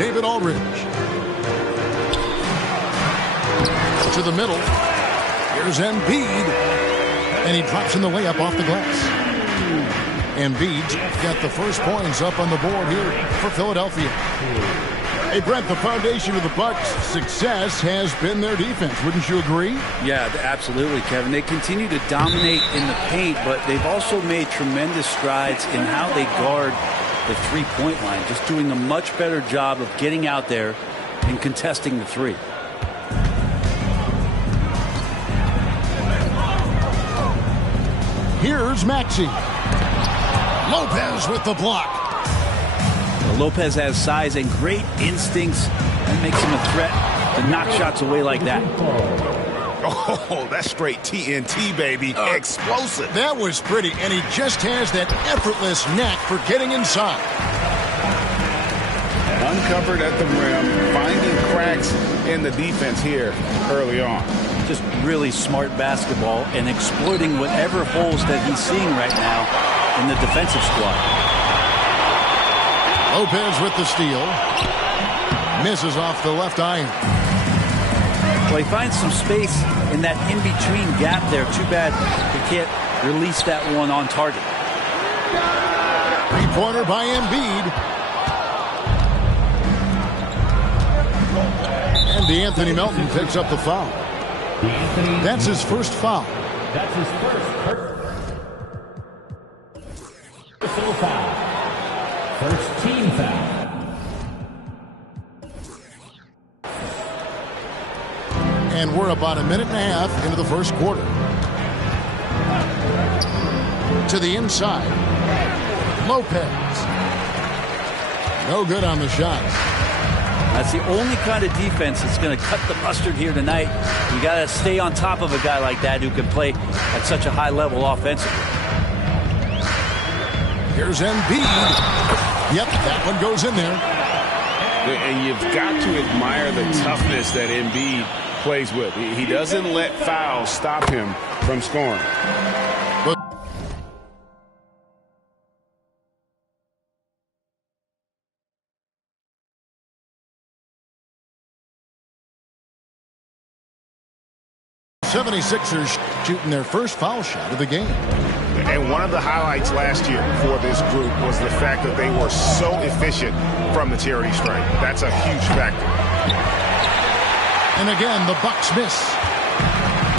David Aldridge. To the middle. Here's Embiid. And he drops in the layup off the glass. Embiid got the first points up on the board here for Philadelphia. Hey, Brent, the foundation of the Bucks' success has been their defense. Wouldn't you agree? Yeah, absolutely, Kevin. They continue to dominate in the paint, but they've also made tremendous strides in how they guard the three-point line, just doing a much better job of getting out there and contesting the three. Here's Maxey. Lopez with the block. Lopez has size and great instincts and makes him a threat to knock shots away like that. Oh, that's straight TNT, baby. Explosive. That was pretty, and he just has that effortless knack for getting inside. Uncovered at the rim, finding cracks in the defense here early on. Just really smart basketball and exploiting whatever holes that he's seeing right now in the defensive squad. Lopez with the steal. Misses off the left iron. Well, he finds some space in that in-between gap there. Too bad he can't release that one on target. Three-pointer by Embiid. And DeAnthony Melton picks up the foul. That's his first foul. That's his first personal foul. First team foul. And we're about a minute and a half into the first quarter. To the inside. Lopez. No good on the shots. That's the only kind of defense that's going to cut the mustard here tonight. You got to stay on top of a guy like that who can play at such a high level offensively. Here's Embiid. Yep, that one goes in there. And you've got to admire the toughness that Embiid plays with. He doesn't let fouls stop him from scoring. The 76ers shooting their first foul shot of the game. And one of the highlights last year for this group was the fact that they were so efficient from the charity stripe. That's a huge factor. And again, the Bucks miss.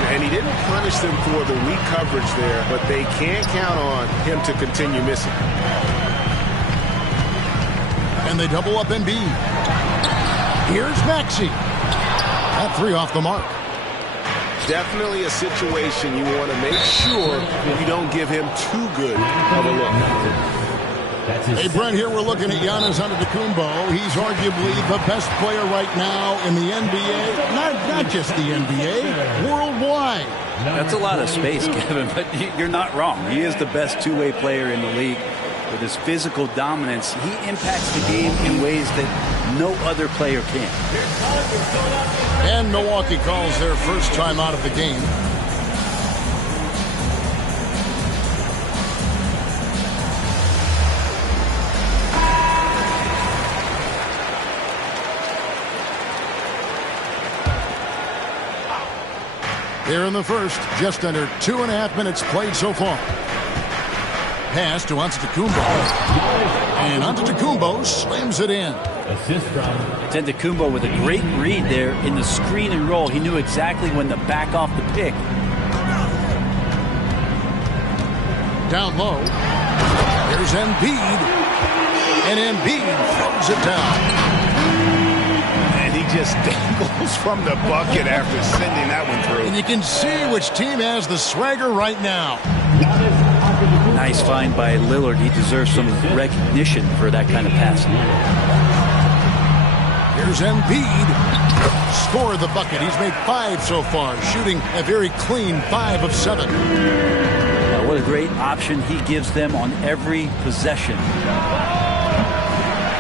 And he didn't punish them for the weak coverage there, but they can't count on him to continue missing. And they double up Embiid. Here's Maxey. That three off the mark. Definitely a situation you want to make sure you don't give him too good of a look. Hey, Brent, here we're looking at Giannis Antetokounmpo. He's arguably the best player right now in the NBA. Not just the NBA, worldwide. That's a lot of space, Kevin, but you're not wrong. He is the best two-way player in the league. With his physical dominance, he impacts the game in ways that no other player can. And Milwaukee calls their first time out of the game. Here in the first, just under 2.5 minutes played so far. Pass to Antetokounmpo. And Antetokounmpo slams it in. Assist from Antetokounmpo with a great read there in the screen and roll. He knew exactly when to back off the pick. Down low. Here's Embiid. And Embiid throws it down. And he just dangles from the bucket after sending that one through. And you can see which team has the swagger right now. Nice find by Lillard. He deserves some recognition for that kind of passing. Here's Embiid. Score the bucket. He's made 5 so far, shooting a very clean 5 of 7. What a great option he gives them on every possession.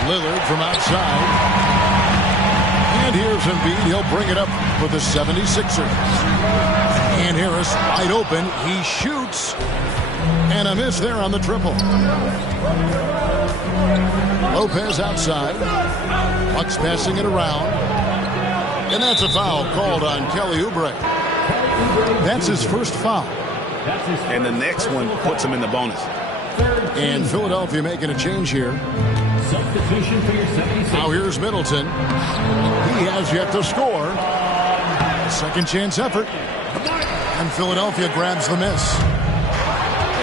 Lillard from outside. And here's Embiid. He'll bring it up for the 76ers. And Harris wide open. He shoots. And a miss there on the triple. Lopez outside. Bucks passing it around. And that's a foul called on Kelly Oubre. That's his first foul. And the next one puts him in the bonus. And Philadelphia making a change here. Substitution for your 76. Now here's Middleton. He has yet to score. Second chance effort. And Philadelphia grabs the miss.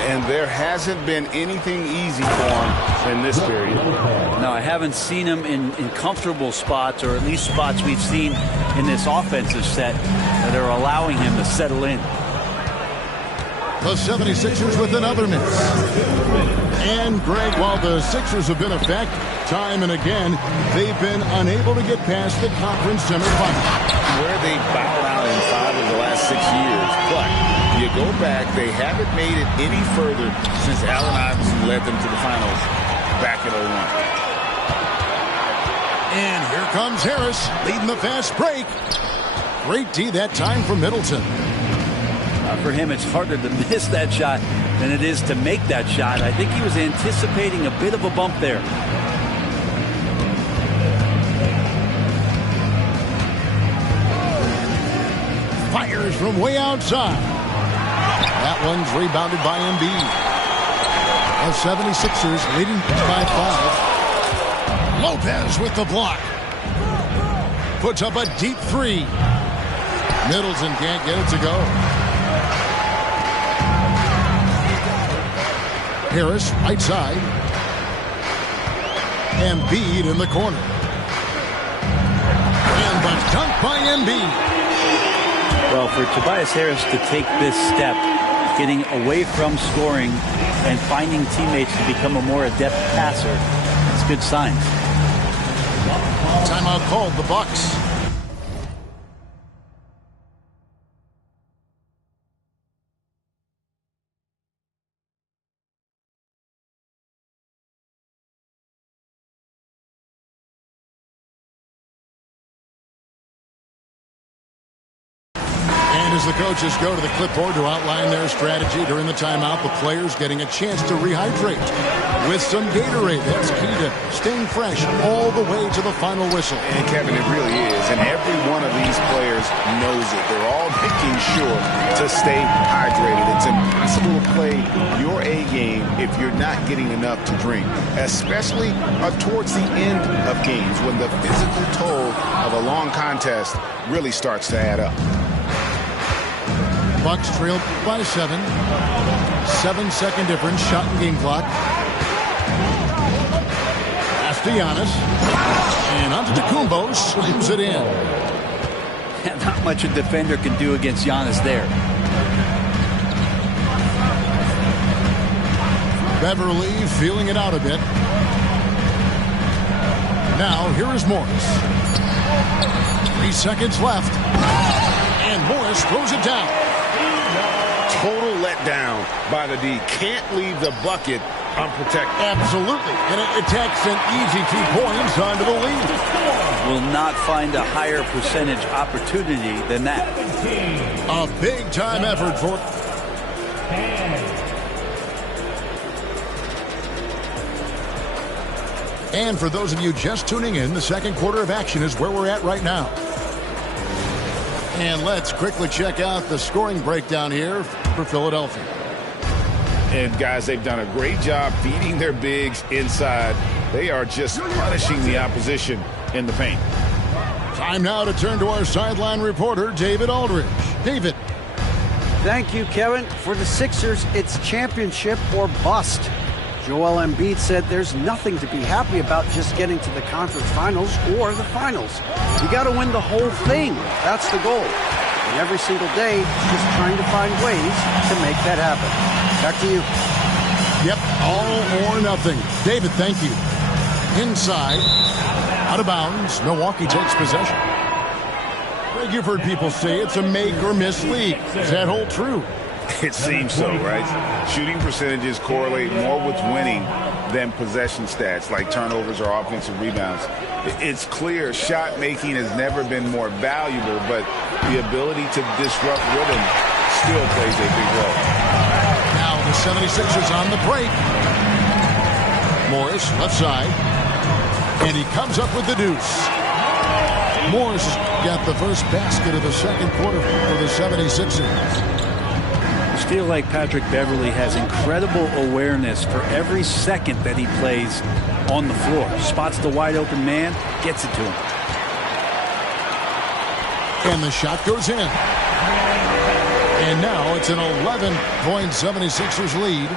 And there hasn't been anything easy for him in this period. No, I haven't seen him in comfortable spots, or at least spots we've seen in this offensive set that are allowing him to settle in. The 76ers with another miss. And Greg, while the Sixers have been a fact time and again, they've been unable to get past the conference semifinals. Where they bowed out in 5 of the last 6 years. But you go back, they haven't made it any further since Allen Iverson led them to the finals back in 01. And here comes Harris leading the fast break. Great D that time from Middleton. For him, it's harder to miss that shot than it is to make that shot. I think he was anticipating a bit of a bump there. Fires from way outside. That one's rebounded by Embiid. The 76ers leading by 5. Lopez with the block. Puts up a deep three. Middleton can't get it to go. Harris, right side. Embiid in the corner. And the dunk by Embiid. Well, for Tobias Harris to take this step, getting away from scoring and finding teammates to become a more adept passer, it's good signs. Timeout called, the Bucks. As the coaches go to the clipboard to outline their strategy during the timeout, the players getting a chance to rehydrate with some Gatorade. That's key to staying fresh all the way to the final whistle. And Kevin, it really is. And every one of these players knows it. They're all making sure to stay hydrated. It's impossible to play your A game if you're not getting enough to drink, especially towards the end of games when the physical toll of a long contest really starts to add up. Bucks trail by 7. 7-second difference, shot and game clock. Pass to Giannis. And Antetokounmpo slams it in. Not much a defender can do against Giannis there. Beverly feeling it out a bit. Now, here is Morris. 3 seconds left. And Morris throws it down. Total letdown by the D. Can't leave the bucket unprotected. Absolutely. And it attacks an easy 2 points onto the lead. Will not find a higher percentage opportunity than that. A big-time effort for... And for those of you just tuning in, the second quarter of action is where we're at right now. And let's quickly check out the scoring breakdown here for Philadelphia. And guys, they've done a great job feeding their bigs inside. They are just punishing the opposition in the paint. Time now to turn to our sideline reporter, David Aldridge. David. Thank you, Kevin. For the Sixers, it's championship or bust. Joel Embiid said there's nothing to be happy about just getting to the conference finals or the finals. You got to win the whole thing. That's the goal. And every single day, just trying to find ways to make that happen. Back to you. Yep, all or nothing. David, thank you. Inside, out of bounds, Milwaukee takes possession. Greg, you've heard people say it's a make or miss league. Does that hold true? It seems so, right? Shooting percentages correlate more with winning than possession stats like turnovers or offensive rebounds. It's clear shot making has never been more valuable, but the ability to disrupt rhythm still plays a big role. Now the 76ers on the break. Morris, left side. And he comes up with the deuce. Morris has got the first basket of the second quarter for the 76ers. I feel like Patrick Beverley has incredible awareness for every second that he plays on the floor. Spots the wide open man, gets it to him. And the shot goes in. And now it's an 11-point 76ers lead.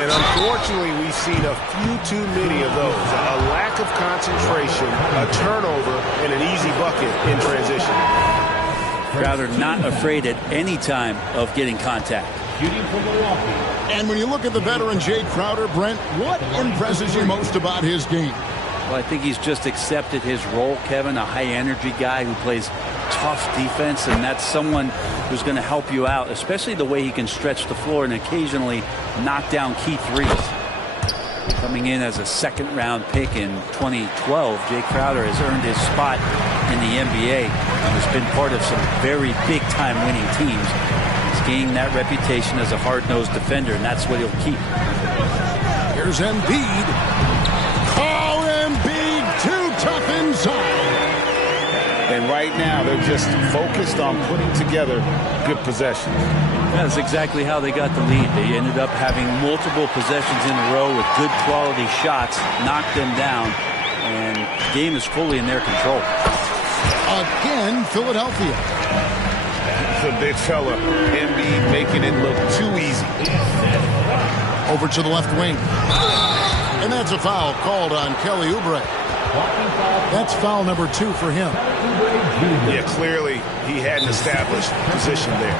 And unfortunately, we've seen a few too many of those. A lack of concentration, a turnover, and an easy bucket in transition. Crowder not afraid at any time of getting contact. And when you look at the veteran Jay Crowder, Brent, what impresses you most about his game? Well, I think he's just accepted his role, Kevin, a high-energy guy who plays tough defense, and that's someone who's going to help you out, especially the way he can stretch the floor and occasionally knock down key threes. Coming in as a second-round pick in 2012, Jay Crowder has earned his spot in the NBA and has been part of some very big-time winning teams. He's gained that reputation as a hard-nosed defender, and that's what he'll keep. Here's Embiid. Oh, Embiid, too tough inside. And right now, they're just focused on putting together good possessions. That's exactly how they got the lead. They ended up having multiple possessions in a row with good quality shots, knocked them down, and the game is fully in their control. Again, Philadelphia. The big fella, Embiid, making it look too easy. Over to the left wing. And that's a foul called on Kelly Oubre. That's foul number 2 for him. Yeah, clearly he had an established position there.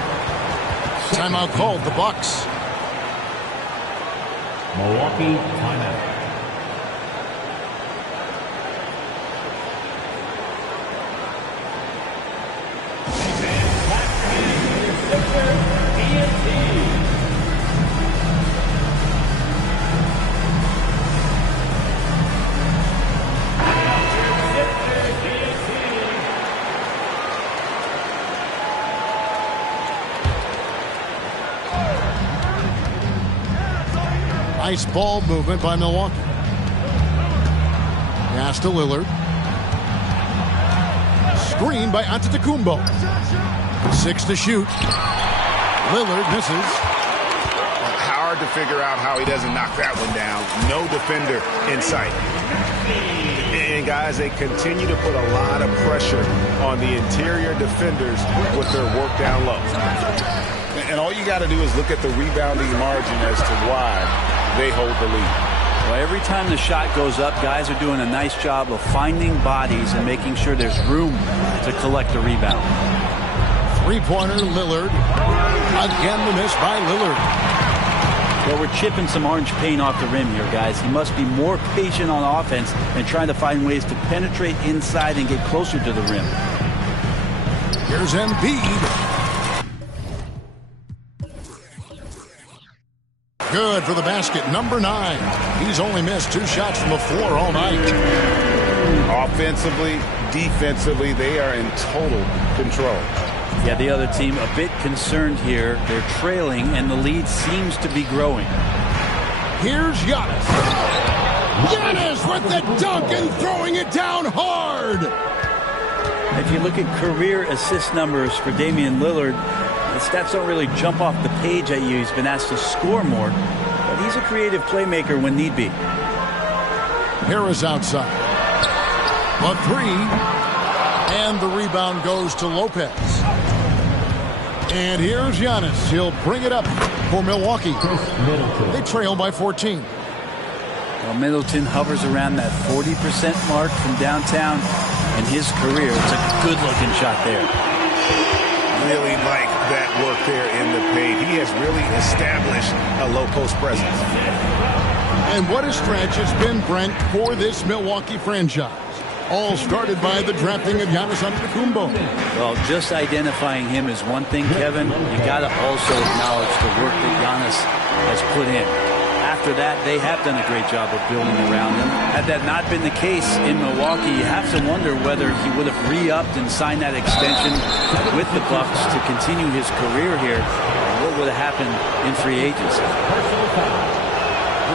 Timeout called, the Bucks. Milwaukee timeout. Nice ball movement by Milwaukee. Pass to Lillard. Screen by Antetokounmpo. 6 to shoot. Lillard misses. Hard to figure out how he doesn't knock that one down. No defender in sight. And guys, they continue to put a lot of pressure on the interior defenders with their work down low. And all you got to do is look at the rebounding margin as to why they hold the lead. Well, every time the shot goes up, guys are doing a nice job of finding bodies and making sure there's room to collect the rebound. Three-pointer, Lillard. Again, the miss by Lillard. Well, we're chipping some orange paint off the rim here, guys. He must be more patient on offense and trying to find ways to penetrate inside and get closer to the rim. Here's Embiid. Good for the basket, number 9. He's only missed 2 shots from the floor all night. Offensively, defensively, they are in total control. Yeah, the other team a bit concerned here. They're trailing, and the lead seems to be growing. Here's Giannis. Giannis with the dunk and throwing it down hard. If you look at career assist numbers for Damian Lillard, the stats don't really jump off the page at you. He's been asked to score more, but he's a creative playmaker when need be. Harris outside. A 3. And the rebound goes to Lopez. And here's Giannis. He'll bring it up for Milwaukee. They trail by 14. Well, Middleton hovers around that 40% mark from downtown in his career. It's a good-looking shot there. Really like that work there in the paint. He has really established a low-post presence. And what a stretch it's been, Brent, for this Milwaukee franchise. All started by the drafting of Giannis Antetokounmpo. Well, just identifying him is one thing, Kevin. You got to also acknowledge the work that Giannis has put in. after that, they have done a great job of building around him. Had that not been the case in Milwaukee, you have to wonder whether he would have re-upped and signed that extension with the Bucks to continue his career here. What would have happened in free agency?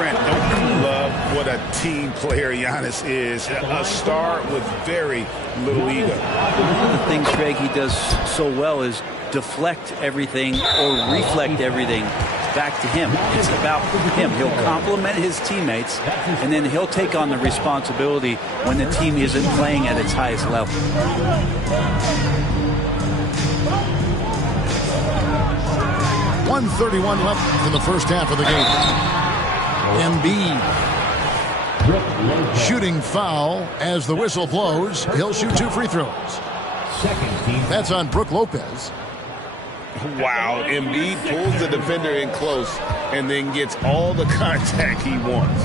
Brent, don't you love what a team player Giannis is? A star with very little ego. One of the things, Greg, he does so well is deflect everything or reflect everything back to him. It's about him. He'll compliment his teammates, and then he'll take on the responsibility when the team isn't playing at its highest level. 1:31 left in the first half of the game. Embiid shooting foul as the whistle blows. He'll shoot 2 free throws. That's on Brook Lopez. Wow, Embiid pulls the defender in close and then gets all the contact he wants.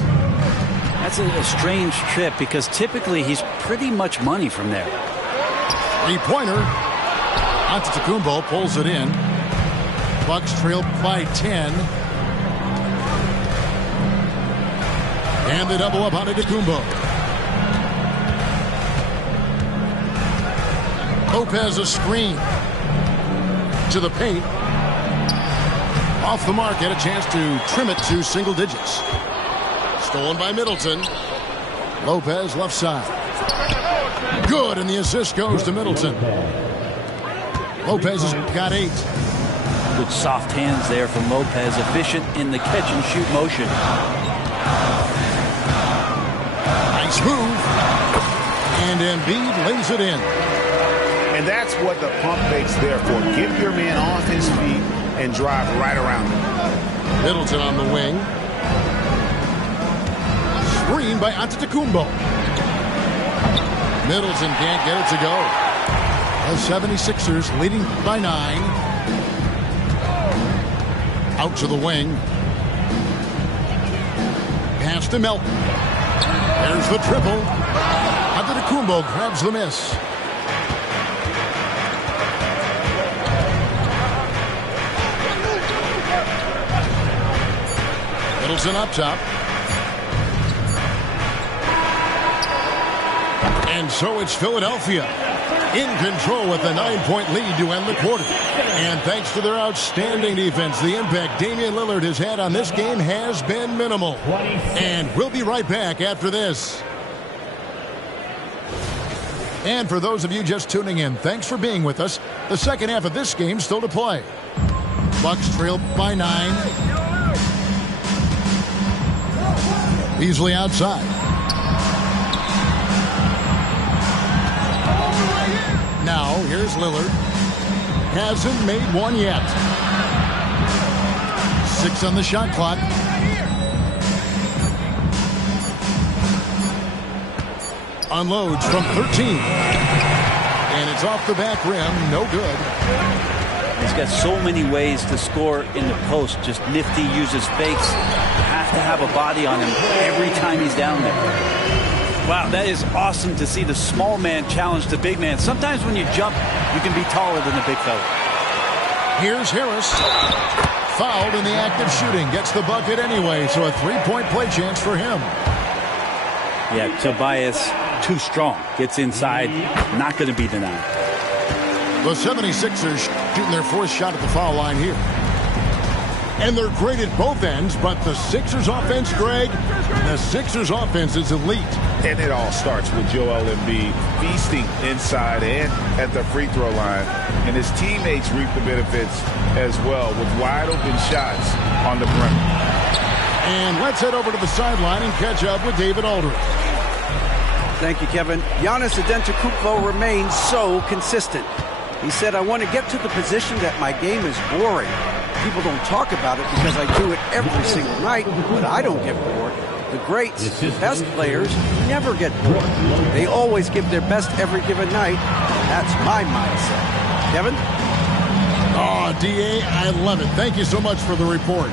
That's a strange trip because typically he's pretty much money from there. Three-pointer. Antetokounmpo pulls it in. Bucks trail by 10. And they double up on Antetokounmpo. Lopez a screen. To the paint. Off the mark, had a chance to trim it to single digits. Stolen by Middleton. Lopez left side. Good, and the assist goes to Middleton. Lopez has got 8. Good soft hands there from Lopez, efficient in the catch and shoot motion. Nice move. And Embiid lays it in. And that's what the pump fake's there for. Get your man off his feet and drive right around him. Middleton on the wing. Screen by Antetokounmpo. Middleton can't get it to go. The 76ers leading by 9. Out to the wing. Pass to Melton. There's the triple. Antetokounmpo grabs the miss. Middleton up top. And so it's Philadelphia in control with a 9-point lead to end the quarter. And thanks to their outstanding defense, the impact Damian Lillard has had on this game has been minimal. And we'll be right back after this. And for those of you just tuning in, thanks for being with us. The second half of this game still to play. Bucks trail by 9. Easily outside. Now, here's Lillard. Hasn't made one yet. 6 on the shot clock. Unloads from 13. And it's off the back rim. No good. He's got so many ways to score in the post. Just nifty, uses fakes. Have to have a body on him every time he's down there. Wow, that is awesome to see the small man challenge the big man. Sometimes when you jump, you can be taller than the big fella. Here's Harris. Fouled in the act of shooting. Gets the bucket anyway, so a 3-point play chance for him. Yeah, Tobias, too strong. Gets inside. Not going to be denied. The 76ers shooting their 4th shot at the foul line here. And they're great at both ends, but the Sixers offense, Greg, the Sixers offense is elite. And it all starts with Joel Embiid feasting inside and at the free throw line. And his teammates reap the benefits as well with wide open shots on the perimeter. And let's head over to the sideline and catch up with David Aldridge. Thank you, Kevin. Giannis Antetokounmpo remains so consistent. He said, I want to get to the position that my game is boring. People don't talk about it because I do it every single night, but I don't get bored. The greats, the best players, never get bored. They always give their best every given night. That's my mindset. Kevin? Oh, D.A., I love it. Thank you so much for the report.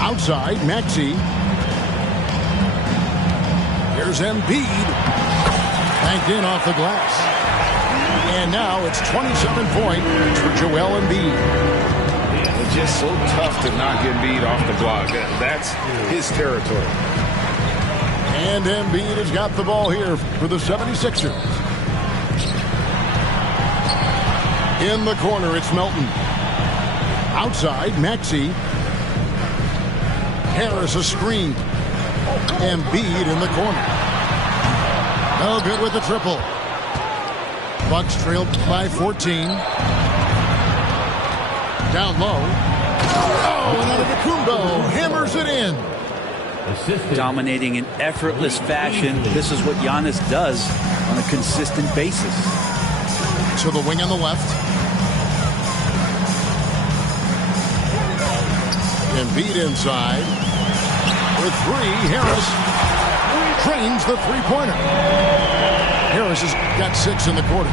Outside, Maxey. Here's Embiid. Banked in off the glass. And now it's 27 points for Joel Embiid. It's just so tough to knock Embiid off the block. That's his territory. And Embiid has got the ball here for the 76ers. In the corner, it's Melton. Outside, Maxey. Harris a screen. Embiid in the corner. No good with the triple. Bucks trailed by 14. Down low. Oh, and Antetokounmpo hammers it in. Dominating in effortless fashion. This is what Giannis does on a consistent basis. To the wing on the left. Embiid inside. With three, Harris drains the three-pointer. Harris has got 6 in the quarter.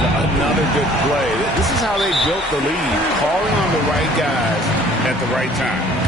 Another good play. This is how they built the lead, calling on the right guys at the right time.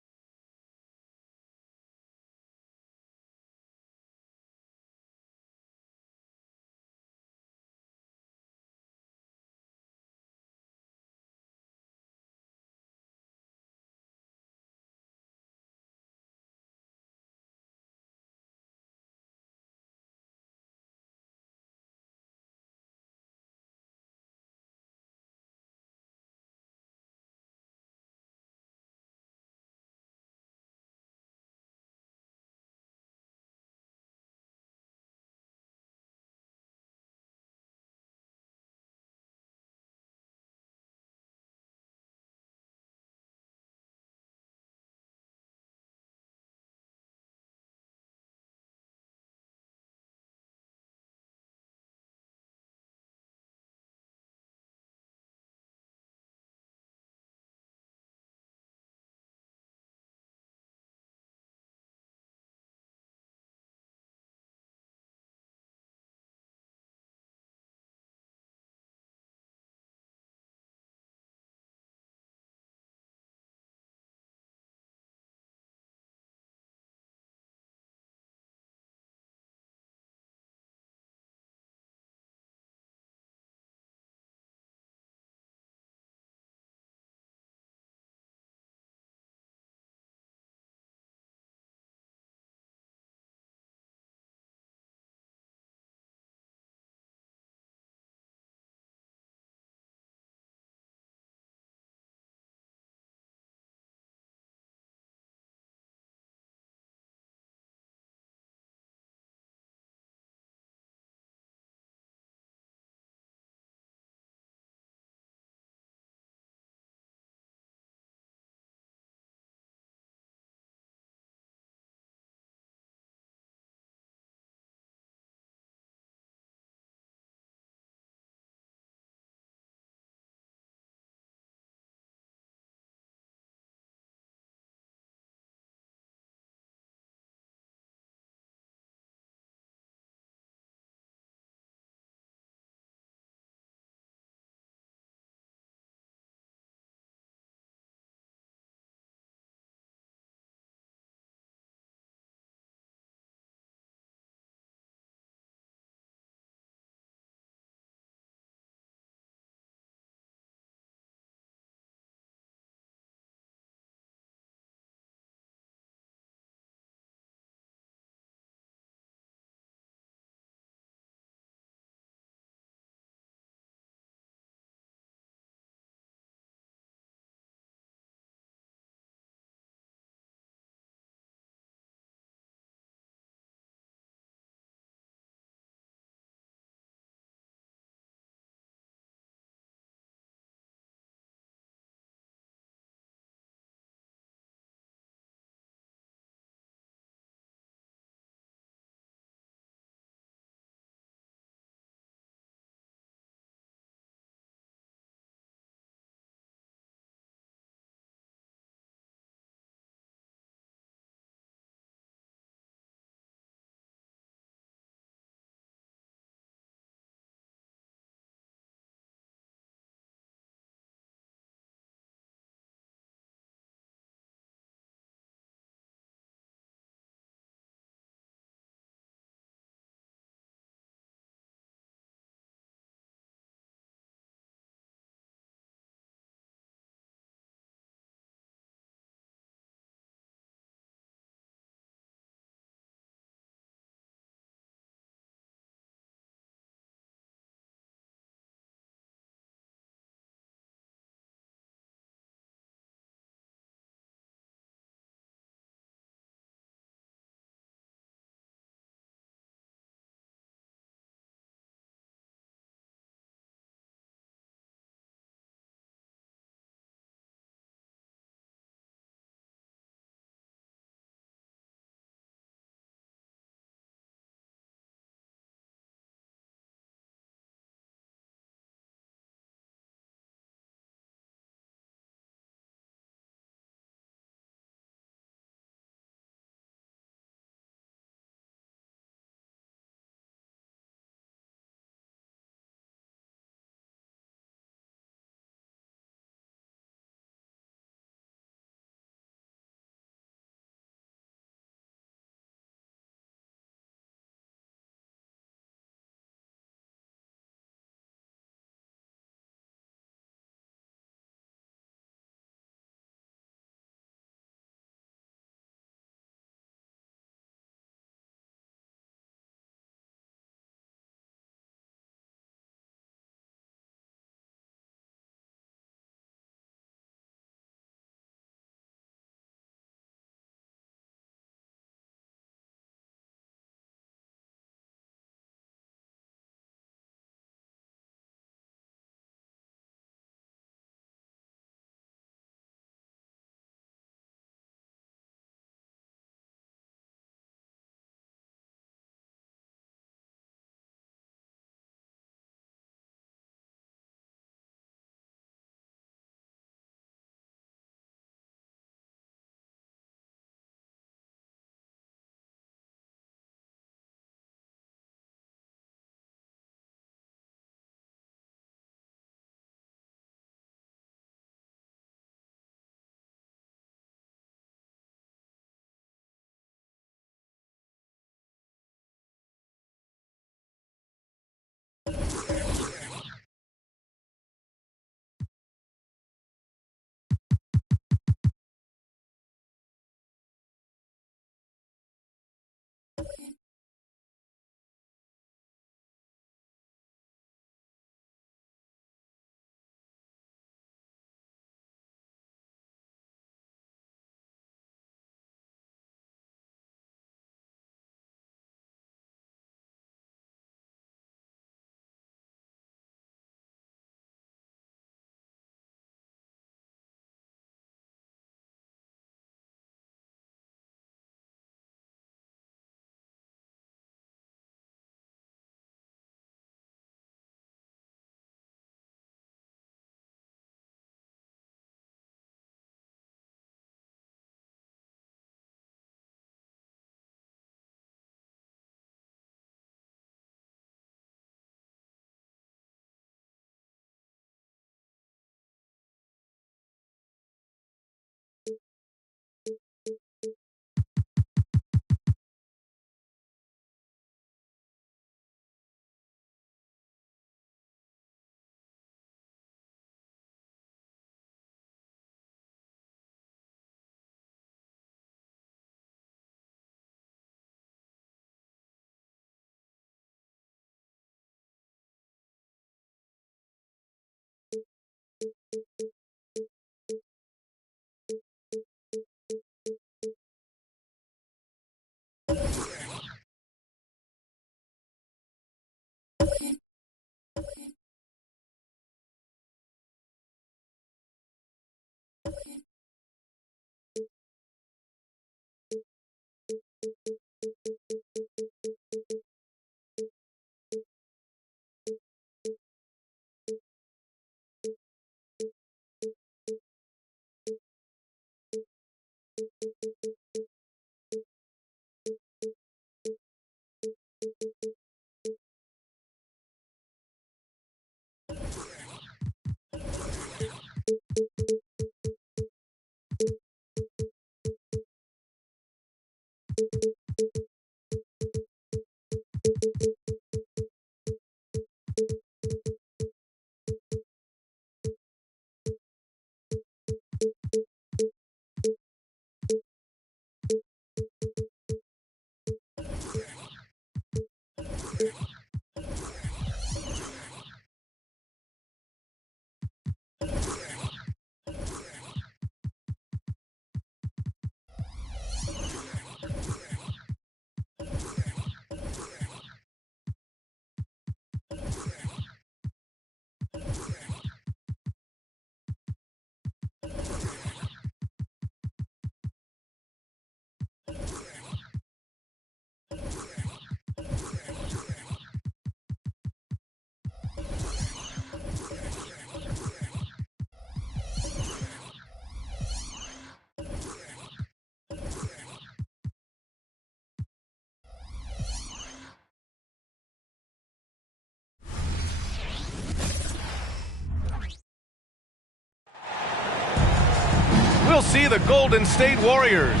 We'll see the Golden State Warriors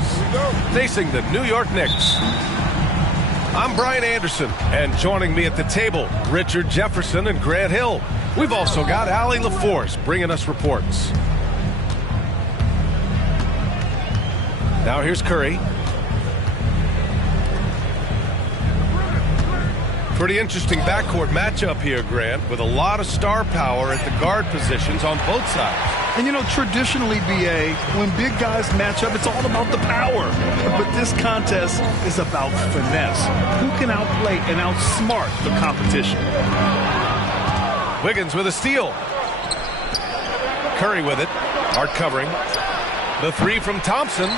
facing the New York Knicks. I'm Brian Anderson, and joining me at the table, Richard Jefferson and Grant Hill. We've also got Allie LaForce bringing us reports. Now here's Curry. Pretty interesting backcourt matchup here, Grant, with a lot of star power at the guard positions on both sides. And, you know, traditionally, B.A., when big guys match up, it's all about the power. But this contest is about finesse. Who can outplay and outsmart the competition? Wiggins with a steal. Curry with it. Hard covering. The three from Thompson.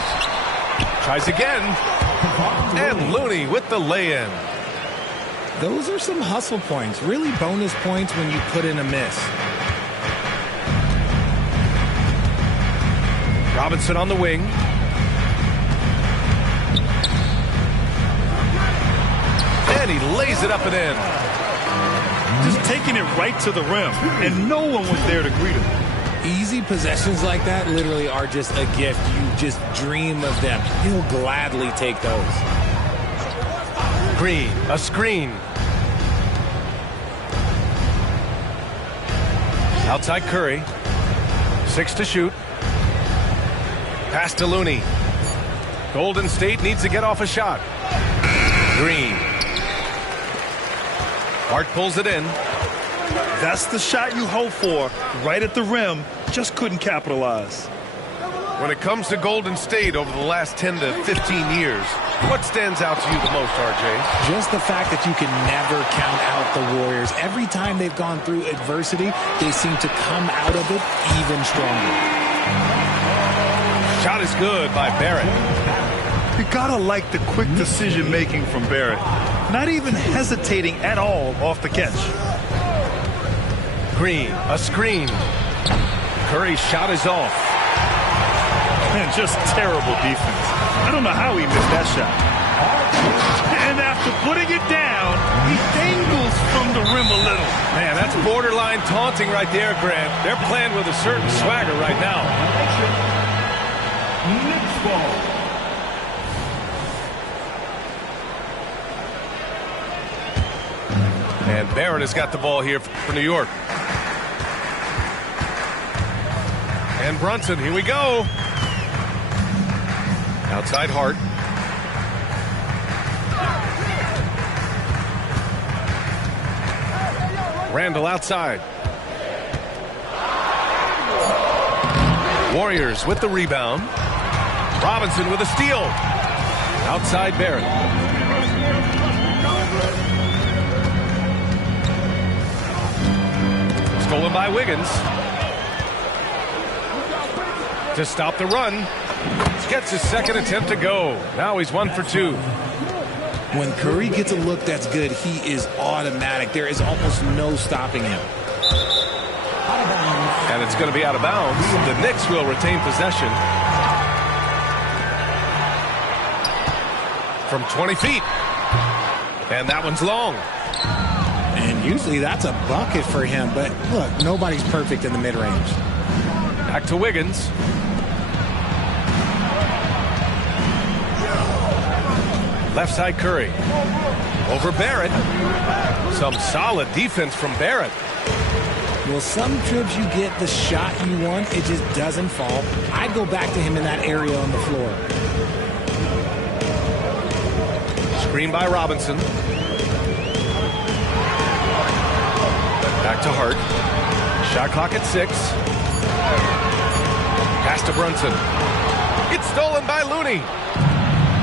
Tries again. And Looney with the lay-in. Those are some hustle points. Really bonus points when you put in a miss. Robinson on the wing. And he lays it up and in. Just taking it right to the rim, and no one was there to greet him. Easy possessions like that literally are just a gift. You just dream of them. He'll gladly take those. Green, a screen. Outside Curry. 6 to shoot. Pass to Looney. Golden State needs to get off a shot. Green. Hart pulls it in. That's the shot you hope for, right at the rim. Just couldn't capitalize. When it comes to Golden State over the last 10 to 15 years, what stands out to you the most, RJ? Just the fact that you can never count out the Warriors. Every time they've gone through adversity, they seem to come out of it even stronger. Shot is good by Barrett. You gotta like the quick decision-making from Barrett. Not even hesitating at all off the catch. Green, a screen. Curry's shot is off. Man, just terrible defense. I don't know how he missed that shot. And after putting it down, he dangles from the rim a little. Man, that's borderline taunting right there, Grant. They're playing with a certain swagger right now. Knicks ball. And Barrett has got the ball here for New York. And Brunson, here we go. Outside Hart. Randall outside. Warriors with the rebound. Robinson with a steal. Outside Barrett. Stolen by Wiggins. To stop the run. Gets his second attempt to go. Now he's 1 for 2. When Curry gets a look that's good, he is automatic. There is almost no stopping him. And it's going to be out of bounds. The Knicks will retain possession. From 20 feet. And that one's long. And usually that's a bucket for him. But look, nobody's perfect in the mid-range. Back to Wiggins. Left side Curry. Over Barrett. Some solid defense from Barrett. Well, some trips you get the shot you want, it just doesn't fall. I'd go back to him in that area on the floor. Screen by Robinson. Back to Hart. Shot clock at 6. Pass to Brunson. It's stolen by Looney.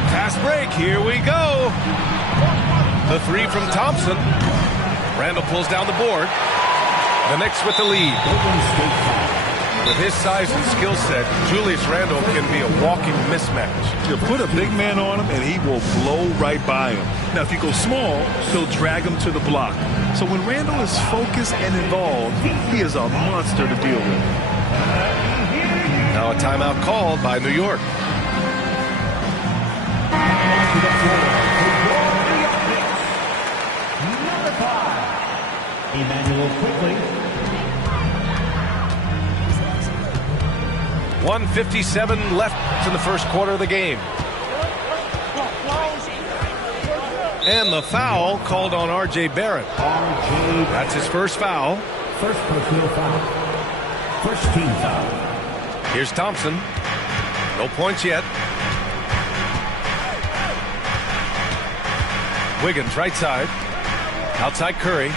Fast break. Here we go. The 3 from Thompson. Randall pulls down the board. The Knicks with the lead. With his size and skill set, Julius Randle can be a walking mismatch. You put a big man on him, and he will blow right by him. Now, if you go small, he'll drag him to the block. So when Randle is focused and involved, he is a monster to deal with. Now a timeout called by New York. Number 5, Emmanuel Quickly. 1:57 left in the first quarter of the game. And the foul called on R.J. Barrett. That's his first foul. First personal foul. First team foul. Here's Thompson. No points yet. Wiggins right side. Outside Curry.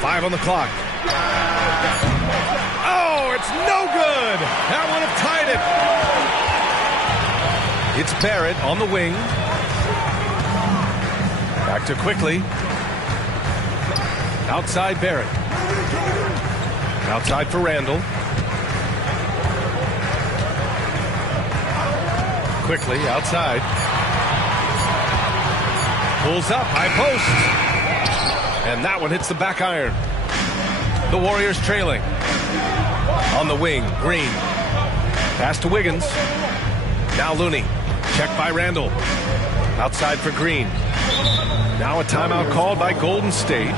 5 on the clock. Oh, it's no good. That would have tied it. It's Barrett on the wing. Back to Quickly. Outside Barrett. Outside for Randall. Quickly outside. Pulls up, high post. And that one hits the back iron. The Warriors trailing. On the wing, Green. Pass to Wiggins. Now Looney. Checked by Randall. Outside for Green. Now a timeout called by Golden State.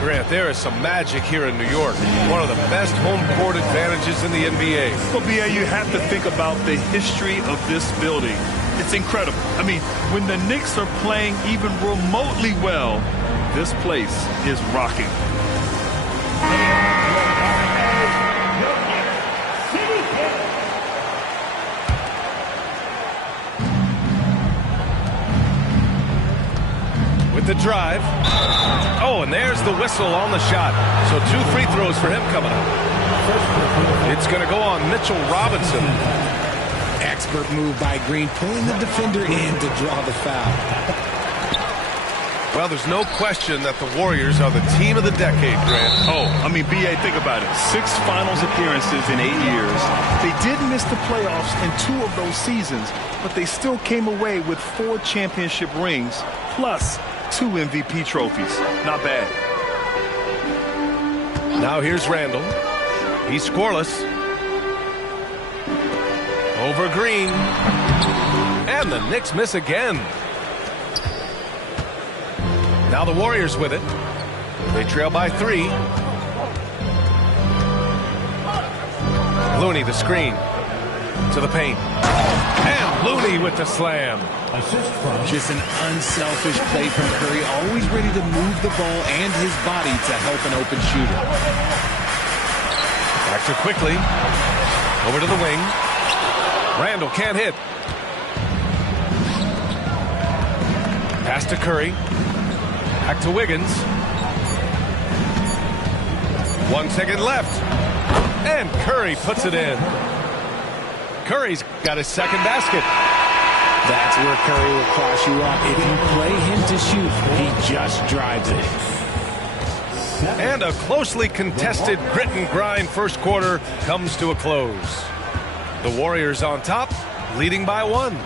Grant, there is some magic here in New York. One of the best home court advantages in the NBA. Well, B.A., you have to think about the history of this building. It's incredible. I mean, when the Knicks are playing even remotely well, this place is rocking. With the drive. Oh, and there's the whistle on the shot. So 2 free throws for him coming up. It's going to go on Mitchell Robinson. Expert move by Green, pulling the defender in to draw the foul. Well, there's no question that the Warriors are the team of the decade, Grant. Oh, I mean, B.A., think about it. 6 finals appearances in 8 years. They did miss the playoffs in 2 of those seasons, but they still came away with 4 championship rings, plus 2 MVP trophies. Not bad. Now here's Randall. He's scoreless. Over Green. And the Knicks miss again. Now the Warriors with it. They trail by 3. Looney the screen. To the paint. And Looney with the slam. Just an unselfish play from Curry, always ready to move the ball and his body to help an open shooter. Back to Quickly. Over to the wing. Randall can't hit. Pass to Curry. Back to Wiggins. 1 second left. And Curry puts it in. Curry's got his second basket. That's where Curry will cross you up. If you play him to shoot, he just drives it. And a closely contested grit and grind first quarter comes to a close. The Warriors on top, leading by 1.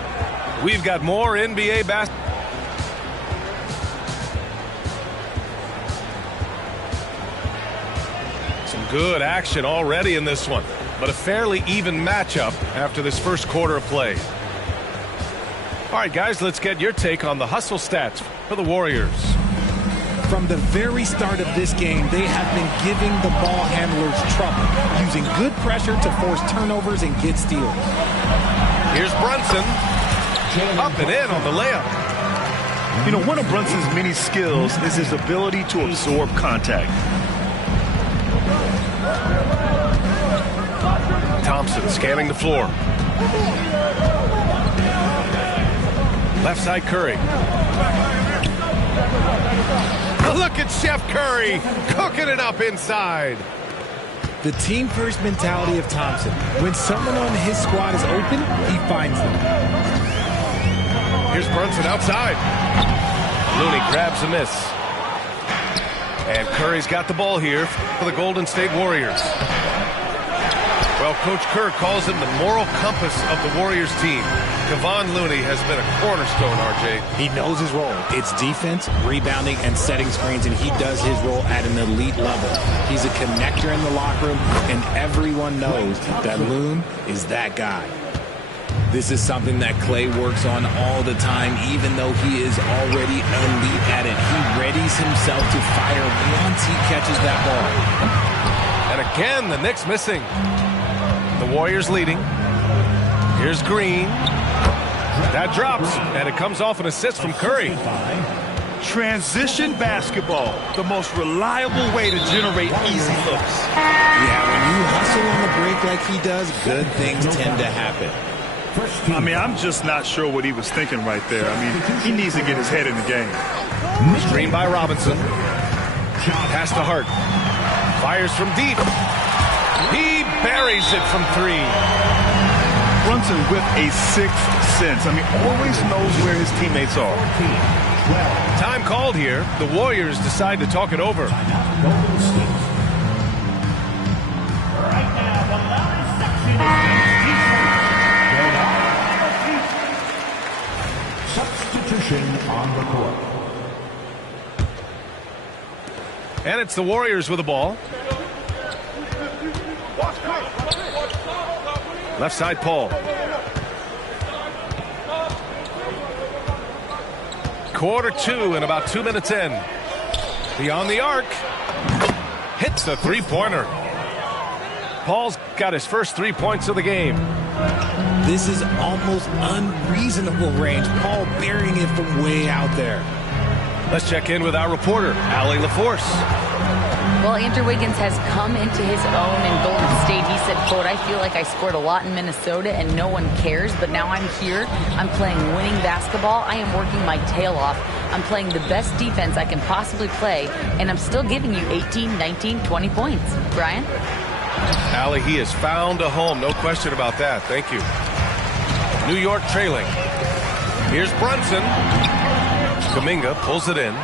We've got more NBA basketball. Some good action already in this one, but a fairly even matchup after this first quarter of play. All right, guys, let's get your take on the hustle stats for the Warriors. From the very start of this game, they have been giving the ball handlers trouble, using good pressure to force turnovers and get steals. Here's Brunson. Up and in on the layup. You know, one of Brunson's many skills is his ability to absorb contact. Thompson scanning the floor. Left side Curry. Look at Chef Curry cooking it up inside. The team-first mentality of Thompson. When someone on his squad is open, he finds them. Here's Brunson outside. Looney grabs a miss. And Curry's got the ball here for the Golden State Warriors. Well, Coach Kerr calls him the moral compass of the Warriors team. Kevon Looney has been a cornerstone, RJ. He knows his role. It's defense, rebounding, and setting screens, and he does his role at an elite level. He's a connector in the locker room, and everyone knows that Loon is that guy. This is something that Clay works on all the time, even though he is already elite at it. He readies himself to fire once he catches that ball. And again, the Knicks missing. The Warriors leading. Here's Green. That drops, and it comes off an assist from Curry. Transition basketball, the most reliable way to generate easy looks. Yeah, when you hustle on the break like he does, good things tend to happen. I mean, I'm just not sure what he was thinking right there. I mean, he needs to get his head in the game. Screen by Robinson. Pass to Hart. Fires from deep. He buries it from three. Brunson with a sixth sense. I mean, always knows where his teammates are. Time called here. The Warriors decide to talk it over. Substitution on the court. And it's the Warriors with the ball. Left side, Paul. Quarter two and about 2 minutes in. Beyond the arc. Hits the three-pointer. Paul's got his first 3 points of the game. This is almost unreasonable range. Paul burying it from way out there. Let's check in with our reporter, Allie LaForce. Well, Andrew Wiggins has come into his own in Golden State. He said, quote, I feel like I scored a lot in Minnesota and no one cares, but now I'm here. I'm playing winning basketball. I am working my tail off. I'm playing the best defense I can possibly play, and I'm still giving you 18, 19, 20 points. Brian? Allie, he has found a home. No question about that. Thank you. New York trailing. Here's Brunson. Kuminga pulls it in.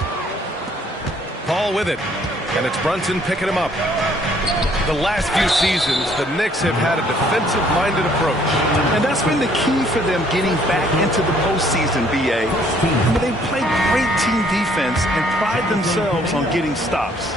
Paul with it. And it's Brunson picking him up. The last few seasons, the Knicks have had a defensive-minded approach. And that's been the key for them getting back into the postseason, B.A. They play great team defense and pride themselves on getting stops.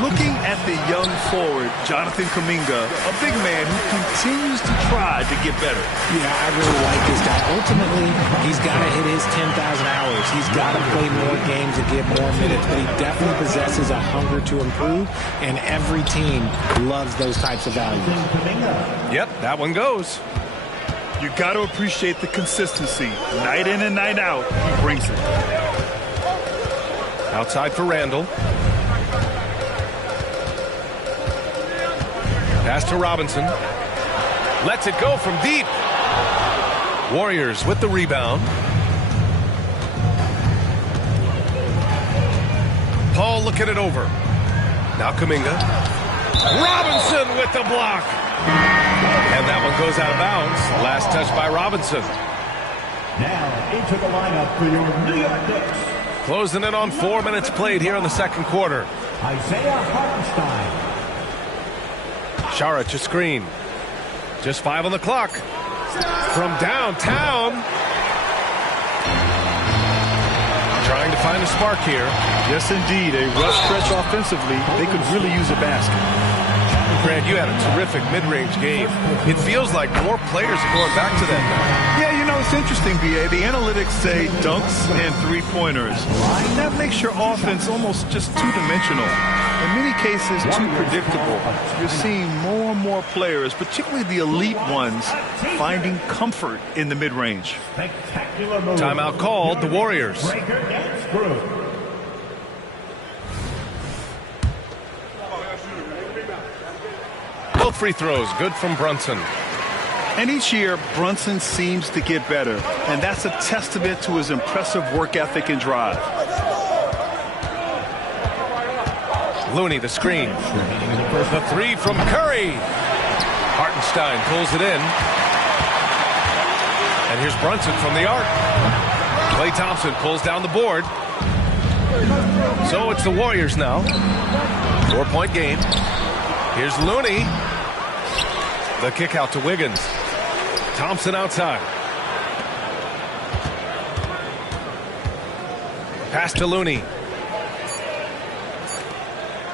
Looking at the young forward, Jonathan Kuminga, a big man who continues to try to get better. Yeah, I really like this guy. Ultimately, he's got to hit his 10,000 hours. He's got to play more games and get more minutes, but he definitely possesses a hunger to improve, and every team loves those types of values. Yep, that one goes. You got to appreciate the consistency. Night in and night out, he brings it. Outside for Randall. Pass to Robinson. Lets it go from deep. Warriors with the rebound. Paul looking it over. Now Kuminga. Robinson with the block. And that one goes out of bounds. Last touch by Robinson. Now into the lineup for your New York Knicks. Closing in on 4 minutes played here in the second quarter. Isaiah Hartenstein. Shara to screen. Just 5 on the clock. From downtown. Trying to find a spark here. Yes, indeed. A rough stretch offensively. They could really use a basket. Grant, you had a terrific mid-range game. It feels like more players are going back to that. Yeah, you know, it's interesting, B.A. The analytics say dunks and three-pointers. That makes your offense almost just two-dimensional. In many cases, too predictable. You're seeing more and more players, particularly the elite ones, finding comfort in the mid-range. Timeout called, the Warriors. Both free throws, good from Brunson. And each year, Brunson seems to get better, and that's a testament to his impressive work ethic and drive. Looney, the screen. The three from Curry. Hartenstein pulls it in. And here's Brunson from the arc. Klay Thompson pulls down the board. So it's the Warriors now. 4-point game. Here's Looney. The kick out to Wiggins. Thompson outside. Pass to Looney.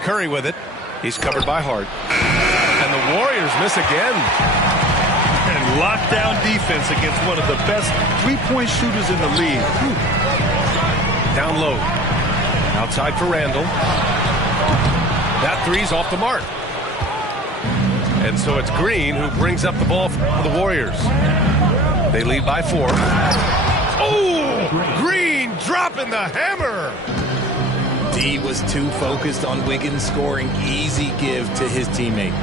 Curry with it. He's covered by Hart. And the Warriors miss again. And lockdown defense against one of the best three-point shooters in the league. Down low. Outside for Randall. That three's off the mark. And so it's Green who brings up the ball for the Warriors. They lead by 4. Oh! Green dropping the hammer! D was too focused on Wiggins scoring. Easy give to his teammate.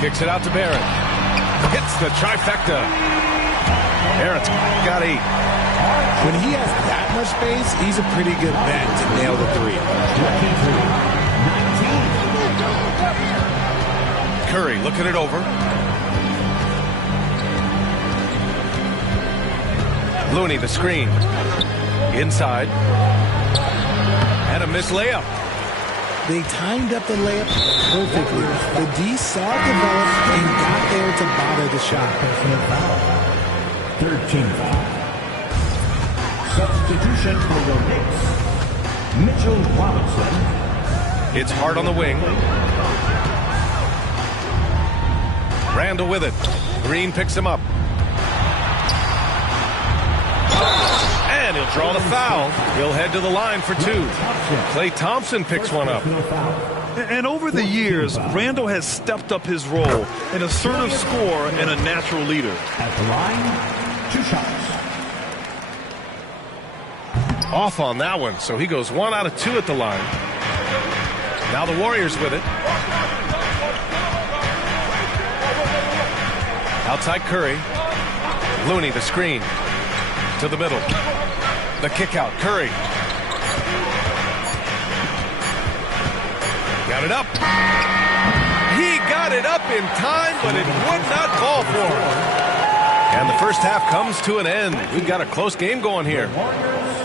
Kicks it out to Barrett. Hits the trifecta. Barrett's got 8. When he has that much space, he's a pretty good bet to nail the 3. Curry looking it over. Looney, the screen. Inside. And a missed layup. They timed up the layup perfectly. The D saw it develop and got there to bother the shot. 13 foul. Substitution for the Knicks. Mitchell Robinson. It's Hart on the wing. Randall with it. Green picks him up. And he'll draw the foul. He'll head to the line for 2. Klay Thompson picks one up. And over the years, Randall has stepped up his role, an assertive scorer and a natural leader. At the line, 2 shots. Off on that one, so he goes 1 out of 2 at the line. Now the Warriors with it. Outside Curry. Looney, the screen. To the middle. The kick out. Curry. Got it up. He got it up in time, but it would not fall for him. And the first half comes to an end. We've got a close game going here.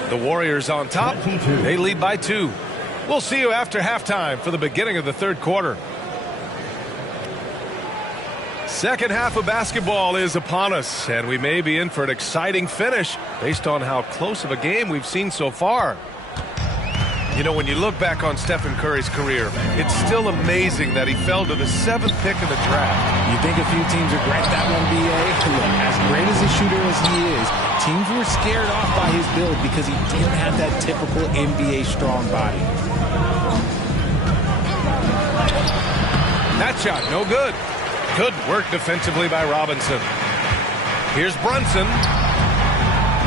The Warriors on top. They lead by 2. We'll see you after halftime for the beginning of the third quarter. Second half of basketball is upon us, and we may be in for an exciting finish based on how close of a game we've seen so far. You know, when you look back on Stephen Curry's career, it's still amazing that he fell to the 7th pick in the draft. You think a few teams regret that one, B.A.? Look, as great as a shooter as he is, teams were scared off by his build because he didn't have that typical NBA strong body. That shot, no good. Good work defensively by Robinson. Here's Brunson.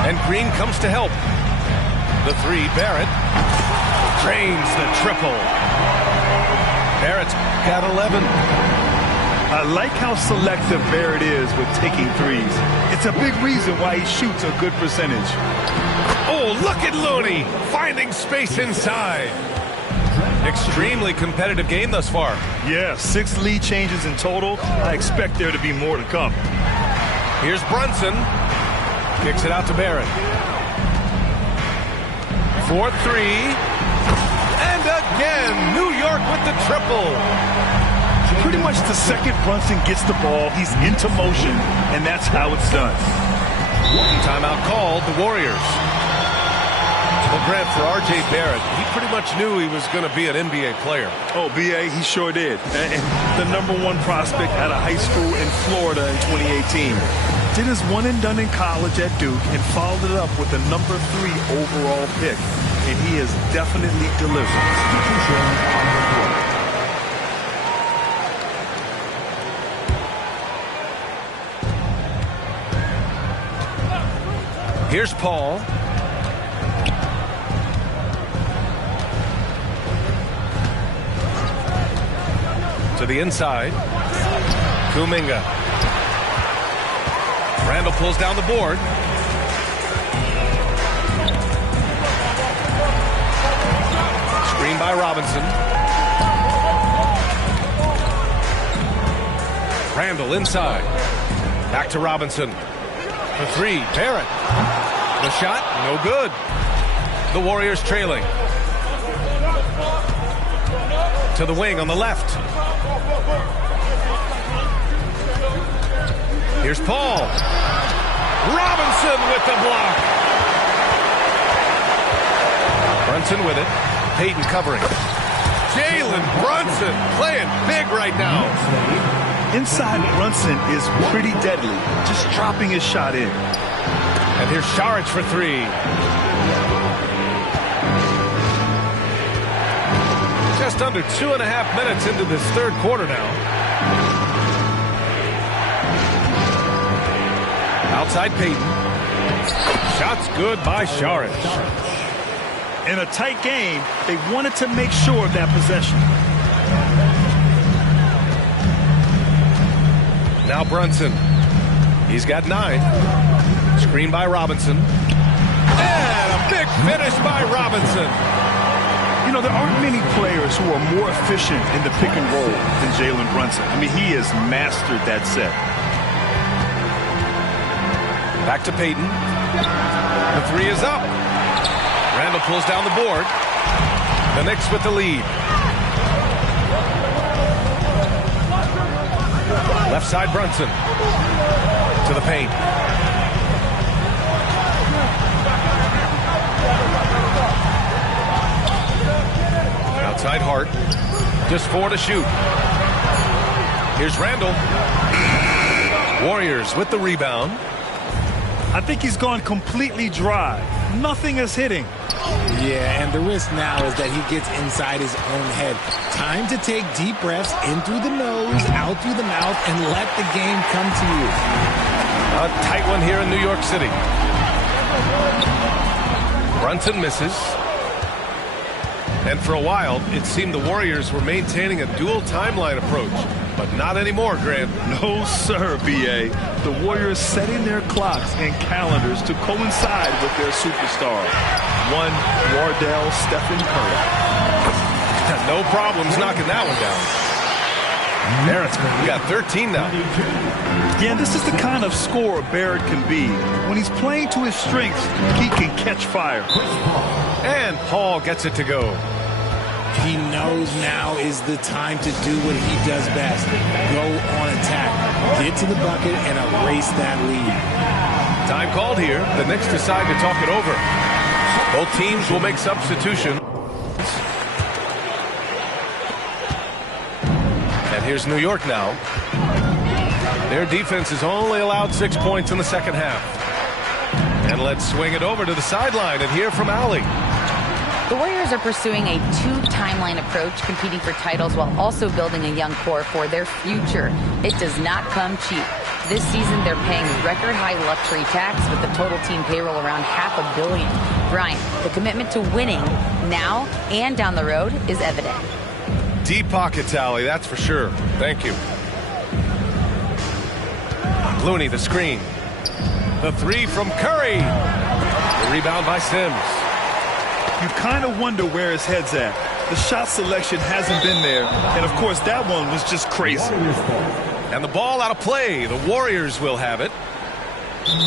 And Green comes to help. The 3, Barrett. Drains the triple. Barrett's got 11. I like how selective Barrett is with taking threes. It's a big reason why he shoots a good percentage. Oh, look at Looney finding space inside. Extremely competitive game thus far. Yeah, 6 lead changes in total. I expect there to be more to come. Here's Brunson. Kicks it out to Barrett. 4-3. And again, New York with the triple. Pretty much the second Brunson gets the ball, he's into motion, and that's how it's done. Timeout called, the Warriors. Well, Grant, for R.J. Barrett, he pretty much knew he was going to be an NBA player. Oh, B.A., he sure did. And the #1 prospect out of high school in Florida in 2018. did his one and done in college at Duke and followed it up with a number 3 overall pick. And he has definitely delivered. Here's Paul. To the inside. Kuminga. Randall pulls down the board. Screen by Robinson. Randall inside. Back to Robinson. For 3, Barrett. The shot, no good. The Warriors trailing. To the wing on the left. Here's Paul. Robinson with the block. Brunson with it. Payton covering. Jalen Brunson playing big right now. Inside Brunson is pretty deadly, just dropping his shot in. And here's Saric for 3. Just under 2.5 minutes into this third quarter now. Outside Payton. Shots good by Saric. In a tight game, they wanted to make sure of that possession. Now Brunson. He's got 9. Screen by Robinson. And a big finish by Robinson. You know, there aren't many players who are more efficient in the pick and roll than Jalen Brunson. I mean, he has mastered that set. Back to Payton. The 3 is up. Randall pulls down the board. The Knicks with the lead. Left side Brunson. To the paint. Outside Hart. Just 4 to shoot. Here's Randall. Warriors with the rebound. I think he's gone completely dry. Nothing is hitting. Yeah, and the risk now is that he gets inside his own head. Time to take deep breaths in through the nose, out through the mouth, and let the game come to you. A tight one here in New York City. Brunson misses. And for a while, it seemed the Warriors were maintaining a dual timeline approach. But not anymore, Grant. No, sir, B.A. The Warriors setting their clocks and calendars to coincide with their superstar. One, Wardell Stephen Curry. No problems knocking that one down. Barrett's got 13 now. Yeah, this is the kind of scorer Barrett can be. When he's playing to his strengths, he can catch fire. And Paul gets it to go. He knows now is the time to do what he does best. Go on attack. Get to the bucket and erase that lead. Time called here. The Knicks decide to talk it over. Both teams will make substitutions. And here's New York now. Their defense has only allowed 6 points in the second half. And let's swing it over to the sideline and hear from Allie. The Warriors are pursuing a 2-timeline approach, competing for titles while also building a young core for their future. It does not come cheap. This season, they're paying record-high luxury tax with the total team payroll around $500 million. Brian, the commitment to winning now and down the road is evident. Deep pockets, Allie, that's for sure. Thank you. Looney, the screen. The 3 from Curry. The rebound by Sims. You kind of wonder where his head's at. The shot selection hasn't been there. And, of course, that one was just crazy. And the ball out of play. The Warriors will have it.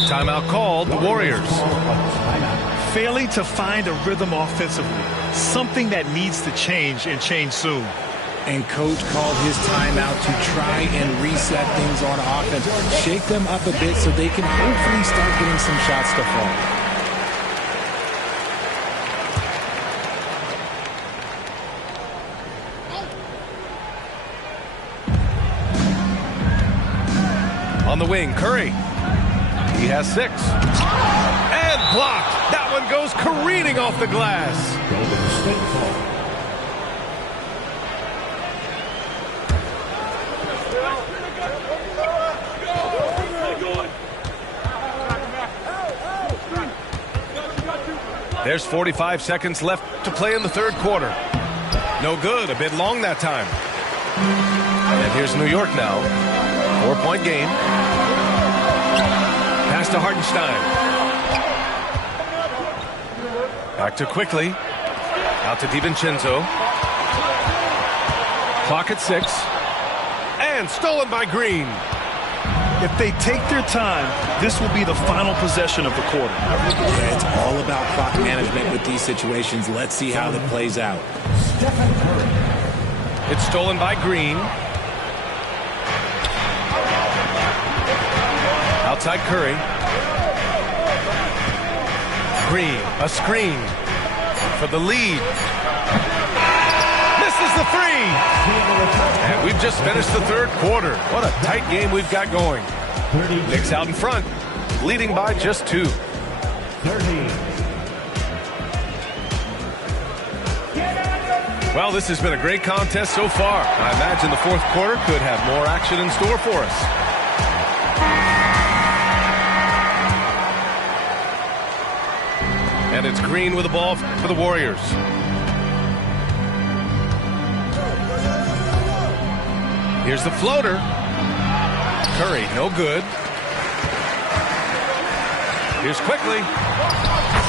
Timeout called. The Warriors. Failing to find a rhythm offensively. Something that needs to change and change soon. And coach called his timeout to try and reset things on offense. Shake them up a bit so they can hopefully start getting some shots to fall. On the wing, Curry. He has 6. And blocked. That one goes careening off the glass. Golden State ball. There's 45 seconds left to play in the third quarter. No good. A bit long that time. And here's New York now. 4-point game. Pass to Hartenstein. Back to Quickly. Out to DiVincenzo. Clock at 6. And stolen by Green. If they take their time, this will be the final possession of the quarter. Yeah, it's all about clock management with these situations. Let's see how it plays out. It's stolen by Green. Outside Curry. Green, a screen for the lead. Misses the 3. And we've just finished the third quarter. What a tight game we've got going. Knicks out in front, leading by just 2. 30. Well, this has been a great contest so far. I imagine the fourth quarter could have more action in store for us. And it's Green with the ball for the Warriors. Here's the floater. Curry, no good. Here's Quickly.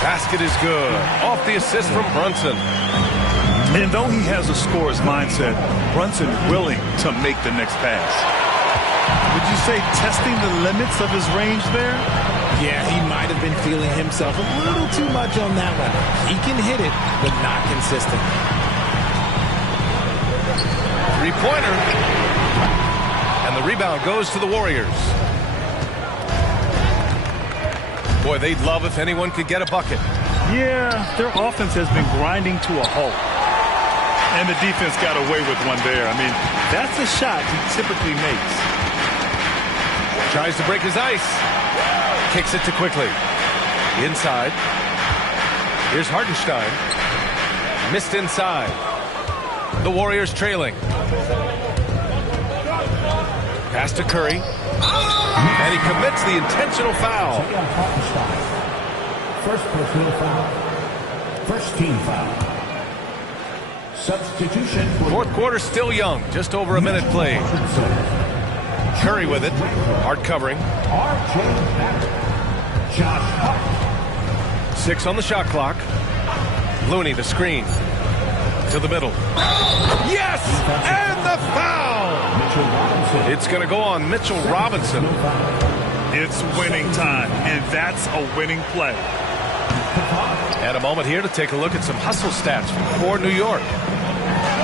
Basket is good. Off the assist from Brunson. And though he has a scorer's mindset, Brunson willing to make the next pass. Would you say testing the limits of his range there? Yeah, he might have been feeling himself a little too much on that one. He can hit it, but not consistent. 3-pointer. And the rebound goes to the Warriors. Boy, they'd love if anyone could get a bucket. Yeah, their offense has been grinding to a halt. And the defense got away with one there. I mean, that's a shot he typically makes. Tries to break his ice. Kicks it to Quickly. Inside. Here's Hartenstein. Missed inside. The Warriors trailing. Pass to Curry. And he commits the intentional foul. First personal foul. First team foul. Substitution. Fourth quarter still young. Just over a minute played. Curry with it. Hard covering. 6 on the shot clock. Looney the screen. To the middle. Yes! And the foul! It's going to go on Mitchell Robinson. It's winning time, and that's a winning play. And a moment here to take a look at some hustle stats for New York.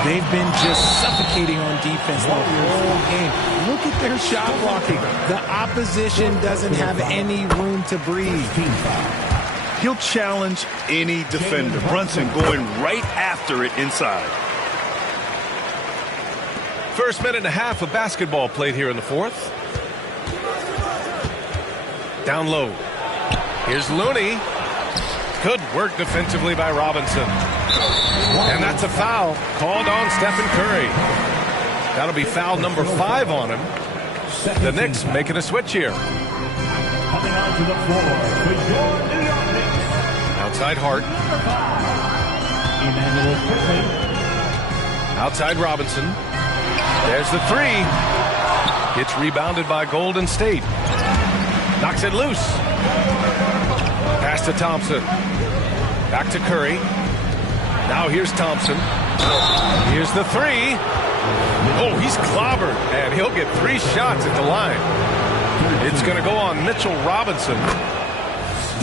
They've been just suffocating on defense the whole game. Look at their shot blocking. The opposition doesn't have any room to breathe. He'll challenge any defender. Brunson going right after it inside. First minute and a half of basketball played here in the fourth. Down low. Here's Looney. Good work defensively by Robinson. And that's a foul called on Stephen Curry. That'll be foul number 5 on him. The Knicks making a switch here. Coming onto the floor for your New York Knicks. Outside Hart. Emmanuel Quickly. Outside Robinson. There's the 3. Gets rebounded by Golden State. Knocks it loose. Pass to Thompson. Back to Curry. Now here's Thompson. Here's the 3. Oh, he's clobbered, and he'll get 3 shots at the line. It's going to go on Mitchell Robinson.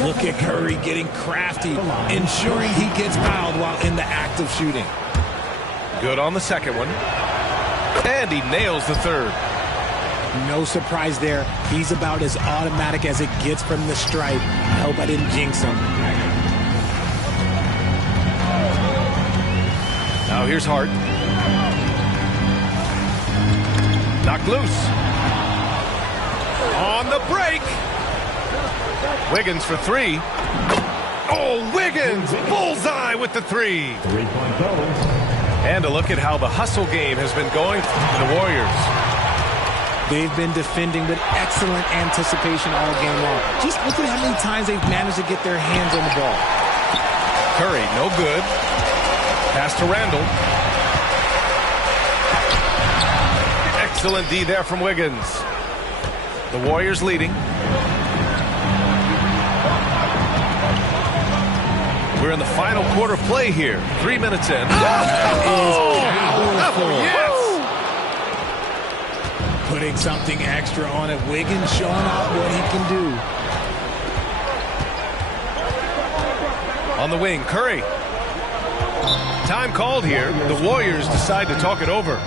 Look at Curry getting crafty, ensuring he gets fouled while in the act of shooting. Good on the second one. And he nails the third. No surprise there. He's about as automatic as it gets from the stripe. I hope I didn't jinx him. Now here's Hart. Knocked loose. On the break. Wiggins for three. Oh, Wiggins! Bullseye with the three. 3-point goal. And a look at how the hustle game has been going for the Warriors. They've been defending with excellent anticipation all game long. Just look at how many times they've managed to get their hands on the ball. Curry, no good. Pass to Randall. Excellent D there from Wiggins. The Warriors leading. We're in the final quarter of play here. 3 minutes in. Yes! Putting something extra on it. Wiggins showing off what he can do. On the wing, Curry. Time called here. The Warriors decide to talk it over.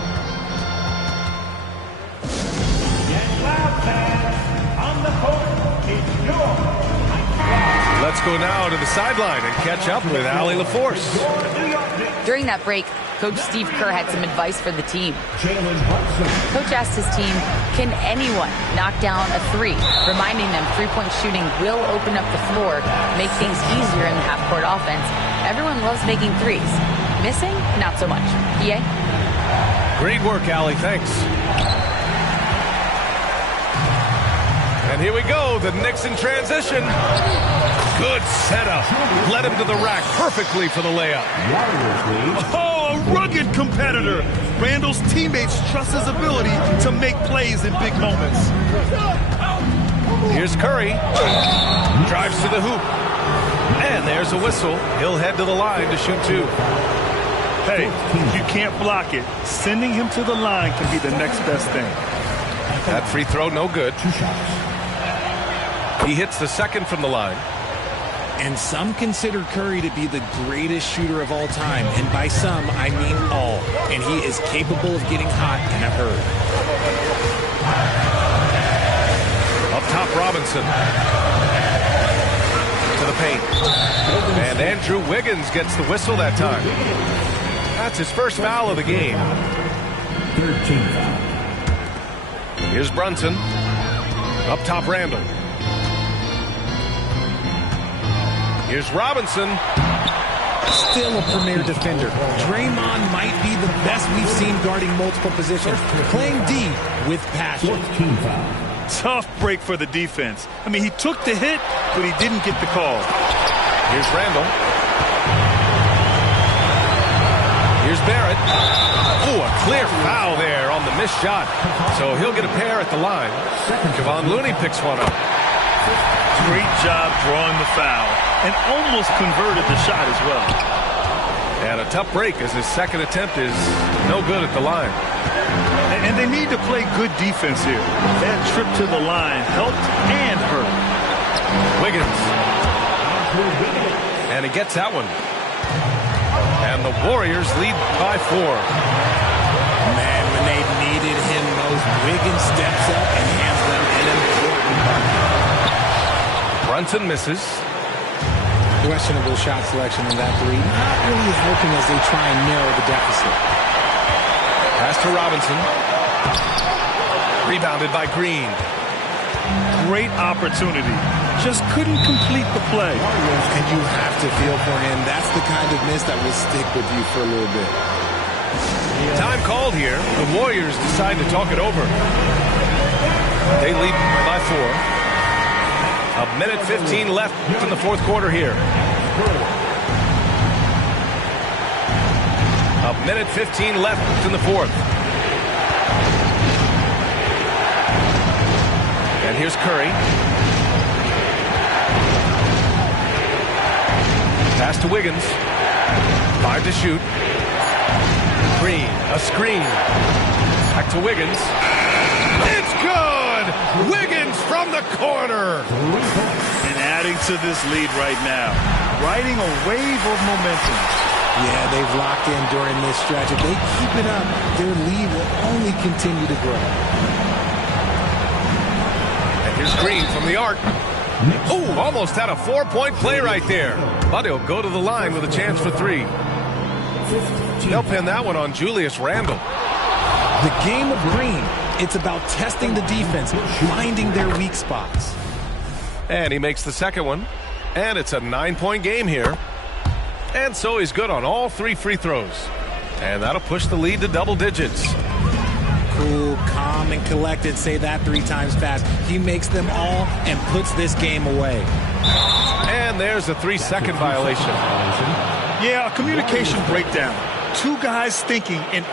Let's go now to the sideline and catch up with Allie LaForce. During that break, Coach Steve Kerr had some advice for the team. Coach asked his team, can anyone knock down a three? Reminding them three-point shooting will open up the floor, make things easier in the half-court offense. Everyone loves making threes. Missing? Not so much. EA? Great work, Allie. Thanks. And here we go. The Knicks in transition. Good setup. Led him to the rack perfectly for the layup. Oh, a rugged competitor. Randall's teammates trust his ability to make plays in big moments. Here's Curry. Drives to the hoop. And there's a whistle. He'll head to the line to shoot two. Hey, if you can't block it, sending him to the line can be the next best thing. That free throw, no good. He hits the second from the line. And some consider Curry to be the greatest shooter of all time. And by some, I mean all. And he is capable of getting hot in a hurry. Up top, Robinson. To the paint. And Andrew Wiggins gets the whistle that time. That's his first foul of the game. 13 foul. Here's Brunson. Up top, Randall. Here's Robinson. Still a premier defender. Draymond might be the best we've seen guarding multiple positions. Playing D with passion. 14 foul. Tough break for the defense. I mean, he took the hit, but he didn't get the call. Here's Randall. Here's Barrett. Oh, a clear foul there on the missed shot. So he'll get a pair at the line. Kevon Looney picks one up. Great job drawing the foul and almost converted the shot as well. And a tough break as his second attempt is no good at the line. And they need to play good defense here. That trip to the line helped and hurt. Wiggins. And he gets that one. And the Warriors lead by 4. Man, when they needed him most, Wiggins steps up and hands them an important bucket. Brunson misses. Questionable shot selection in that three. Not really helping as they try and narrow the deficit. Pass to Robinson. Rebounded by Green. Great opportunity. Just couldn't complete the play. And you have to feel for him. That's the kind of miss that will stick with you for a little bit. Time called here. The Warriors decide to talk it over. They lead by 4. A minute 15 left in the fourth quarter here. A minute 15 left in the fourth. And here's Curry. Pass to Wiggins. 5 to shoot. Green, a screen. Back to Wiggins. It's good! Wiggins from the corner. And adding to this lead right now. Riding a wave of momentum. Yeah, they've locked in during this stretch. If they keep it up, their lead will only continue to grow. And here's Green from the arc. Oh, almost had a 4-point play right there. But he'll go to the line with a chance for 3. They'll pin that one on Julius Randle. The game of Green, it's about testing the defense, finding their weak spots. And he makes the second one. And it's a 9-point game here. And so he's good on all 3 free throws. And that'll push the lead to double digits. Cool, calm, and collected. Say that 3 times fast. He makes them all and puts this game away. And there's a 3-second violation. Yeah, a communication breakdown. 2 guys thinking in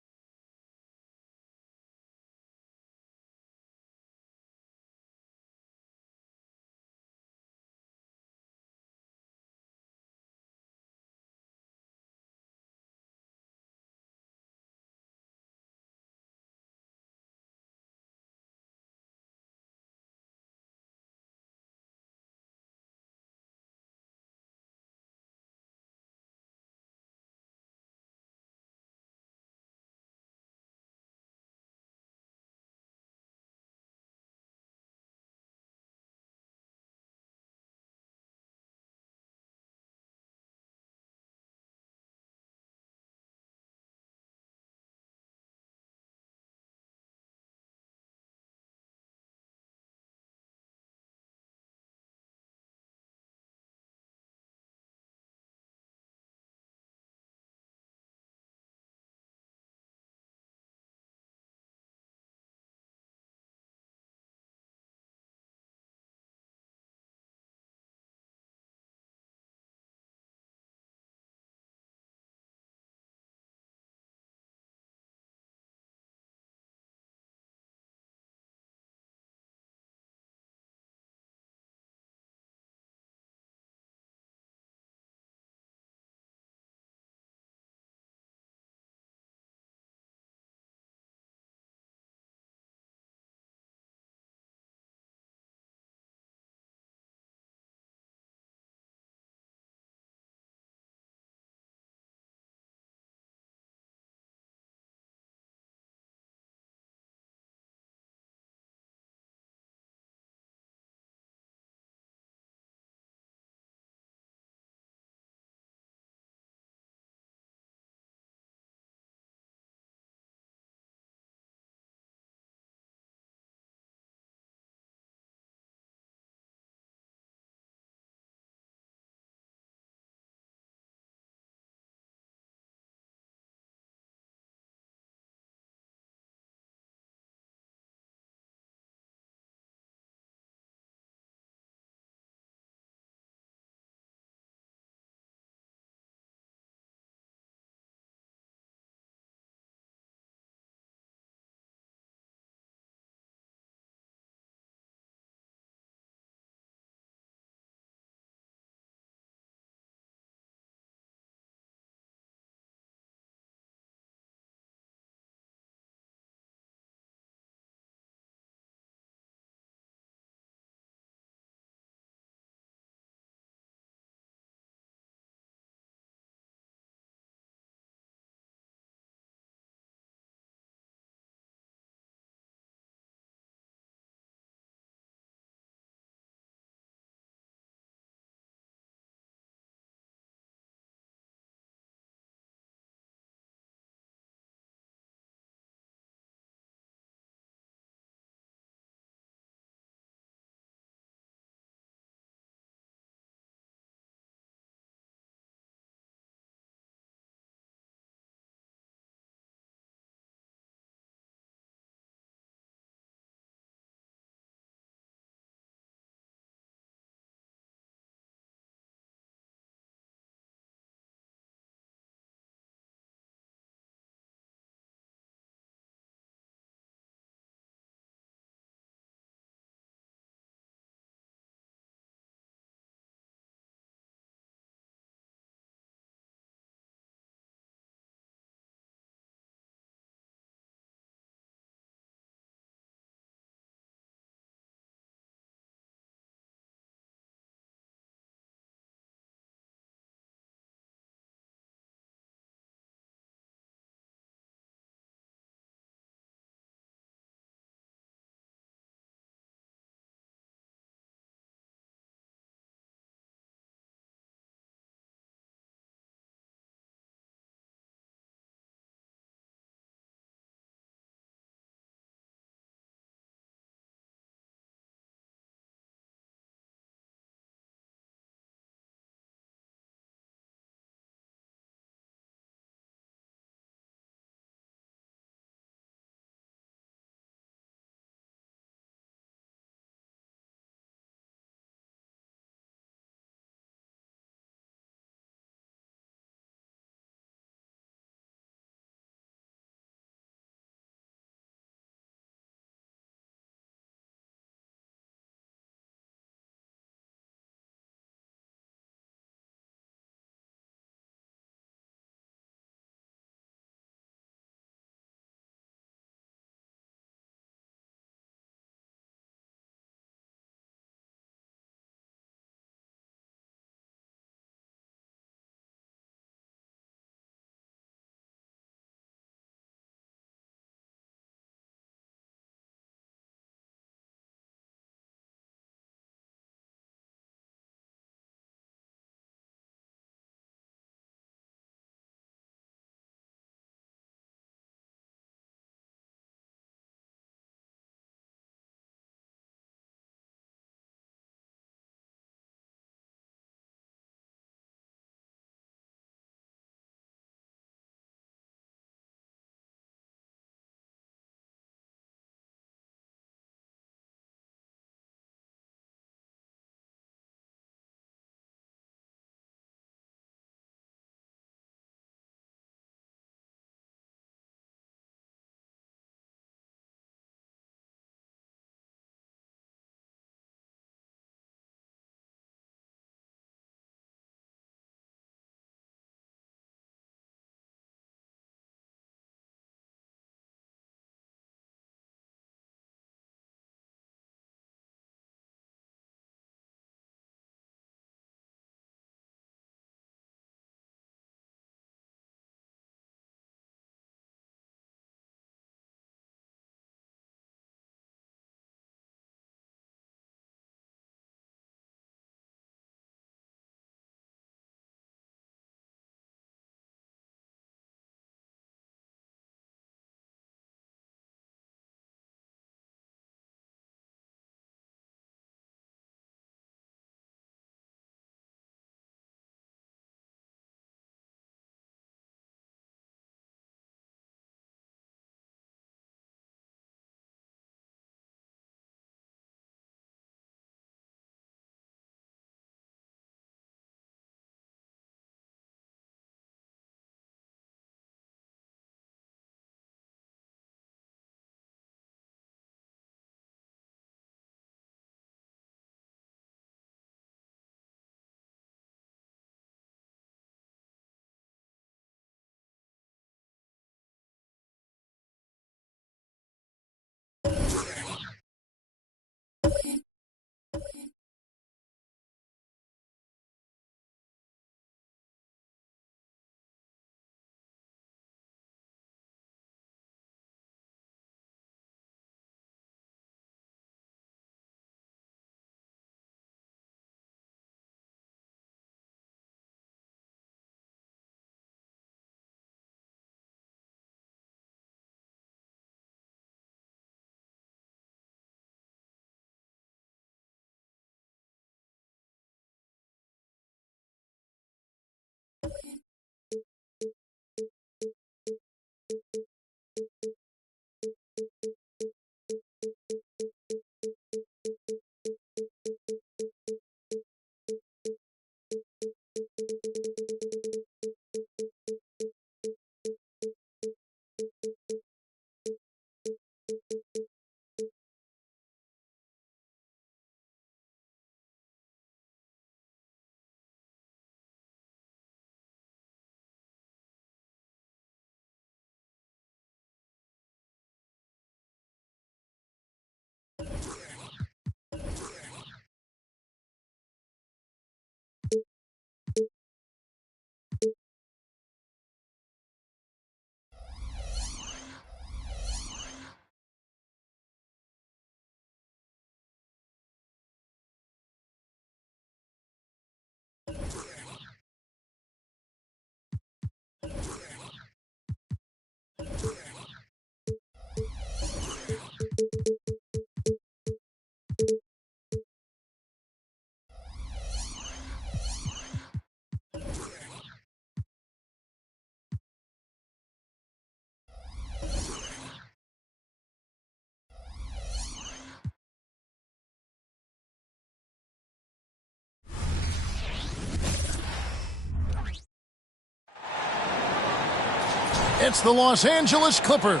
It's the Los Angeles Clippers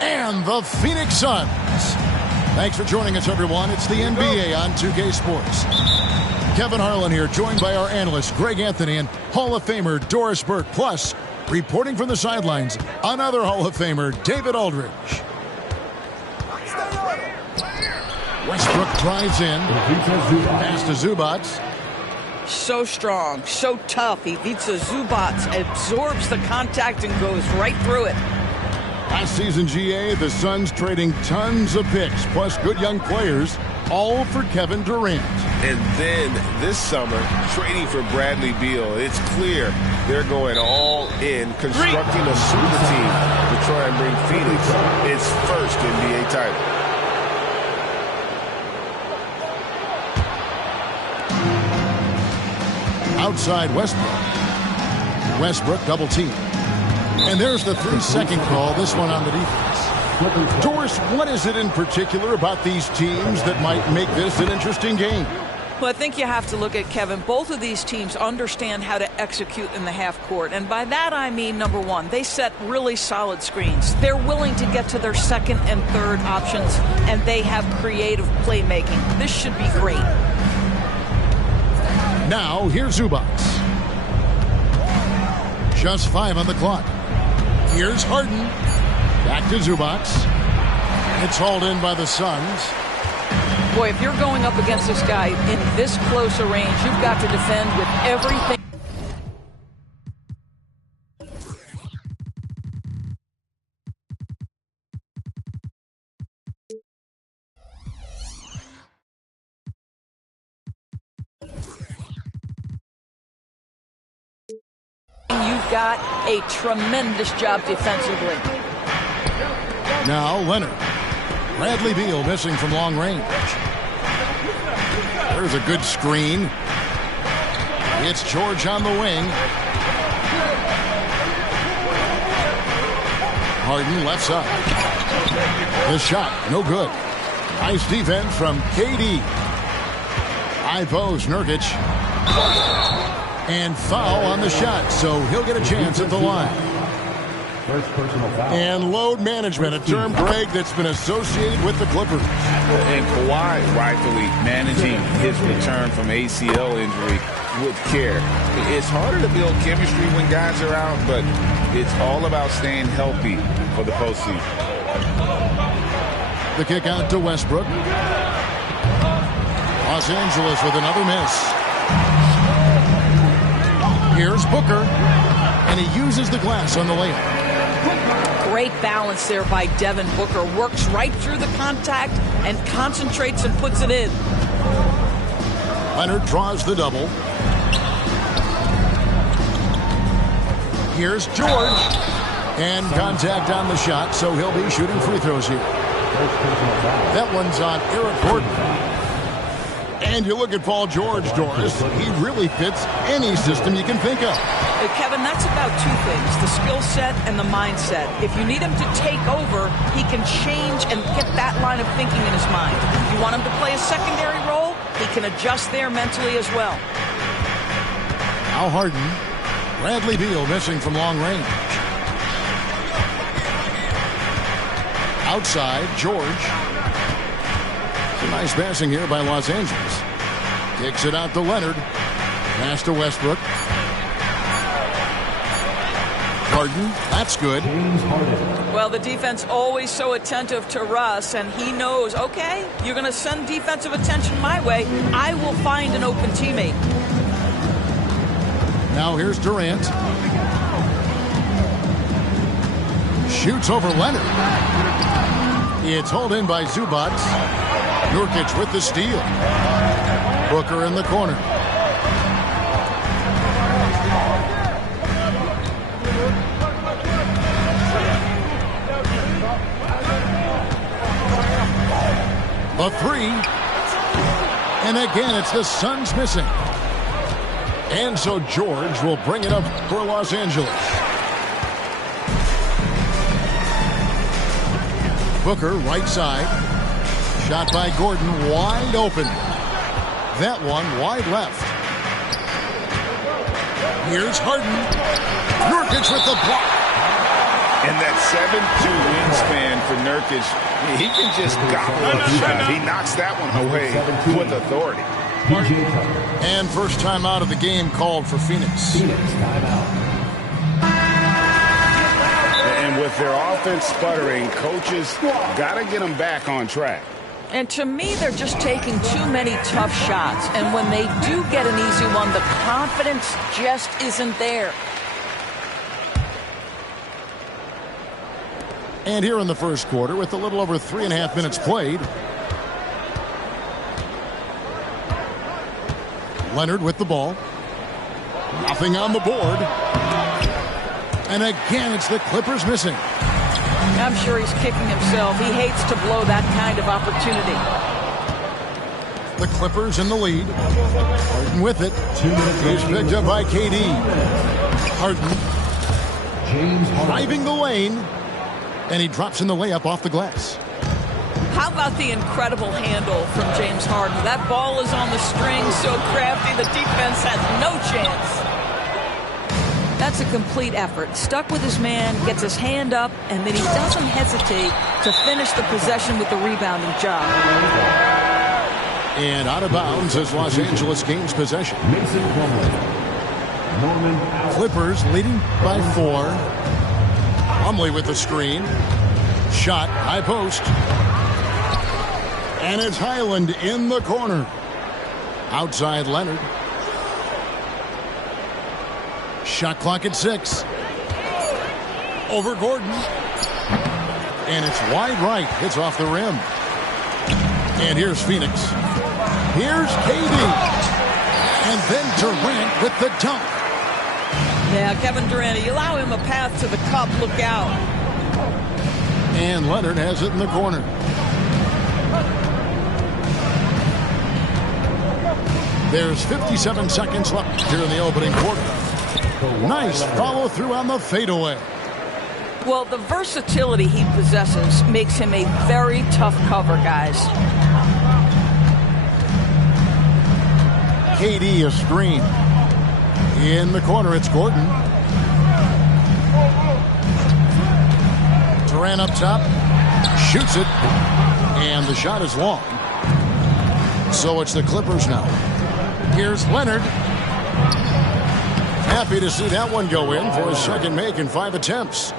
and the Phoenix Suns. Thanks for joining us, everyone. It's the NBA on 2K Sports. Kevin Harlan here, joined by our analyst Greg Anthony and Hall of Famer Doris Burke. Plus, reporting from the sidelines, another Hall of Famer, David Aldridge. Westbrook drives in. Pass to Zubac. So strong, so tough. Ivica Zubac absorbs the contact and goes right through it. Last season, GA, the Suns trading tons of picks, plus good young players, all for Kevin Durant. And then this summer, trading for Bradley Beal. It's clear they're going all in, constructing a super team to try and bring Phoenix its first NBA title. Outside Westbrook. Westbrook double team. And there's the 3-second call, this one on the defense. Doris, what is it in particular about these teams that might make this an interesting game? Well, I think you have to look at, Kevin, both of these teams understand how to execute in the half court. And by that I mean, number one, they set really solid screens. They're willing to get to their second and third options, and they have creative playmaking. This should be great. Now, here's Zubac. Just 5 on the clock. Here's Harden. Back to Zubac. It's hauled in by the Suns. Boy, if you're going up against this guy in this close a range, you've got to defend with everything. You've got a tremendous job defensively. Now Leonard. Bradley Beal missing from long range. There's a good screen. It's George on the wing. Harden left side. The shot, no good. Nice defense from KD. High post, Nurkic. And foul on the shot, so he'll get a chance at the line. First personal foul. And load management, a term, Greg, that's been associated with the Clippers. And Kawhi rightfully managing his return from ACL injury with care. It's harder to build chemistry when guys are out, but it's all about staying healthy for the postseason. The kick out to Westbrook. Los Angeles with another miss. Here's Booker, and he uses the glass on the layup. Great balance there by Devin Booker. Works right through the contact and concentrates and puts it in. Leonard draws the double. Here's George. And contact on the shot, so he'll be shooting free throws here. That one's on Eric Gordon. And you look at Paul George, Doris, he really fits any system you can think of. Kevin, that's about two things, the skill set and the mindset. If you need him to take over, he can change and get that line of thinking in his mind. If you want him to play a secondary role, he can adjust there mentally as well. Now Harden. Bradley Beal missing from long range. Outside, George. Nice passing here by Los Angeles. Kicks it out to Leonard. Pass to Westbrook. Harden, that's good. Well, the defense always so attentive to Russ, and he knows, okay, you're going to send defensive attention my way. I will find an open teammate. Now here's Durant. Shoots over Leonard. It's hauled in by Zubac. Nurkic with the steal. Booker in the corner. The three. And again, it's the Suns missing. And so George will bring it up for Los Angeles. Booker, right side. Shot by Gordon, wide open. That one wide left. Here's Harden. Nurkic with the block. And that 7'2" wingspan for Nurkic, he can just gobble up shots. He knocks that one away with authority. And first time out of the game called for Phoenix. And with their offense sputtering, coaches got to get them back on track. And to me, they're just taking too many tough shots. And when they do get an easy one, the confidence just isn't there. And here in the first quarter, with a little over 3.5 minutes played, Leonard with the ball. Nothing on the board. And again, it's the Clippers missing. I'm sure he's kicking himself. He hates to blow that kind of opportunity. The Clippers in the lead. Harden with it. He's picked up by KD. Harden driving the lane. And he drops in the layup off the glass. How about the incredible handle from James Harden? That ball is on the string, so crafty, the defense has no chance. That's a complete effort. Stuck with his man, gets his hand up, and then he doesn't hesitate to finish the possession with the rebounding job. And out of bounds as Los Angeles gains possession. Clippers leading by 4. Plumlee with the screen. Shot, high post. And it's Highland in the corner. Outside Leonard. Shot clock at 6. Over Gordon. And it's wide right. It's off the rim. And here's Phoenix. Here's KD. And then Durant with the dunk. Yeah, Kevin Durant, you allow him a path to the cup, look out. And Leonard has it in the corner. There's 57 seconds left here in the opening quarter. Nice follow through on the fadeaway. Well, the versatility he possesses makes him a very tough cover, guys. KD a screen. In the corner, it's Gordon. Durant up top. Shoots it. And the shot is long. So it's the Clippers now. Here's Leonard. Happy to see that one go in for his second make in 5 attempts.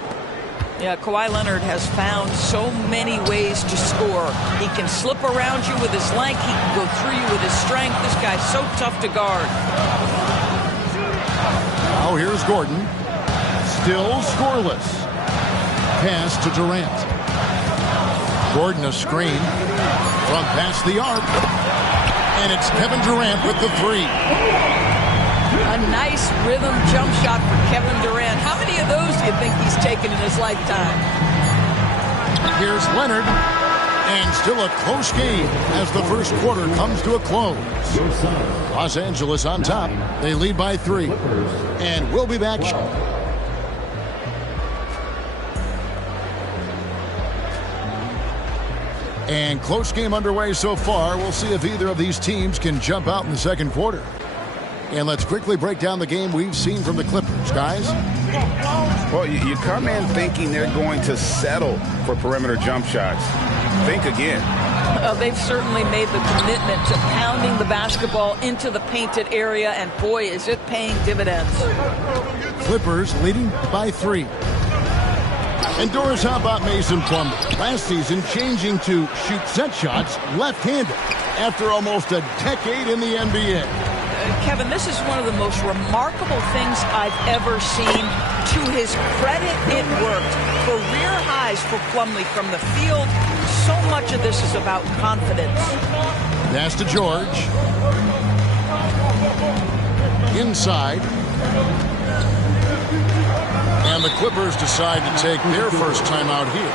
Yeah, Kawhi Leonard has found so many ways to score. He can slip around you with his length. He can go through you with his strength. This guy's so tough to guard. Now here's Gordon. Still scoreless. Pass to Durant. Gordon a screen from past the arc. And it's Kevin Durant with the 3. A nice rhythm jump shot for Kevin Durant. How many of those do you think he's taken in his lifetime? Here's Leonard. And still a close game as the first quarter comes to a close. Los Angeles on top. They lead by 3. And we'll be back. And close game underway so far. We'll see if either of these teams can jump out in the second quarter. And let's quickly break down the game we've seen from the Clippers, guys. Well, you come in thinking they're going to settle for perimeter jump shots. Think again. They've certainly made the commitment to pounding the basketball into the painted area, and boy, is it paying dividends. Clippers leading by 3. And Doris, how about Mason Plumlee? Last season changing to shoot set shots left-handed after almost a decade in the NBA. Kevin, this is one of the most remarkable things I've ever seen. To his credit, it worked. Career highs for Plumlee from the field. So much of this is about confidence. Pass to George. Inside. And the Clippers decide to take their first timeout here.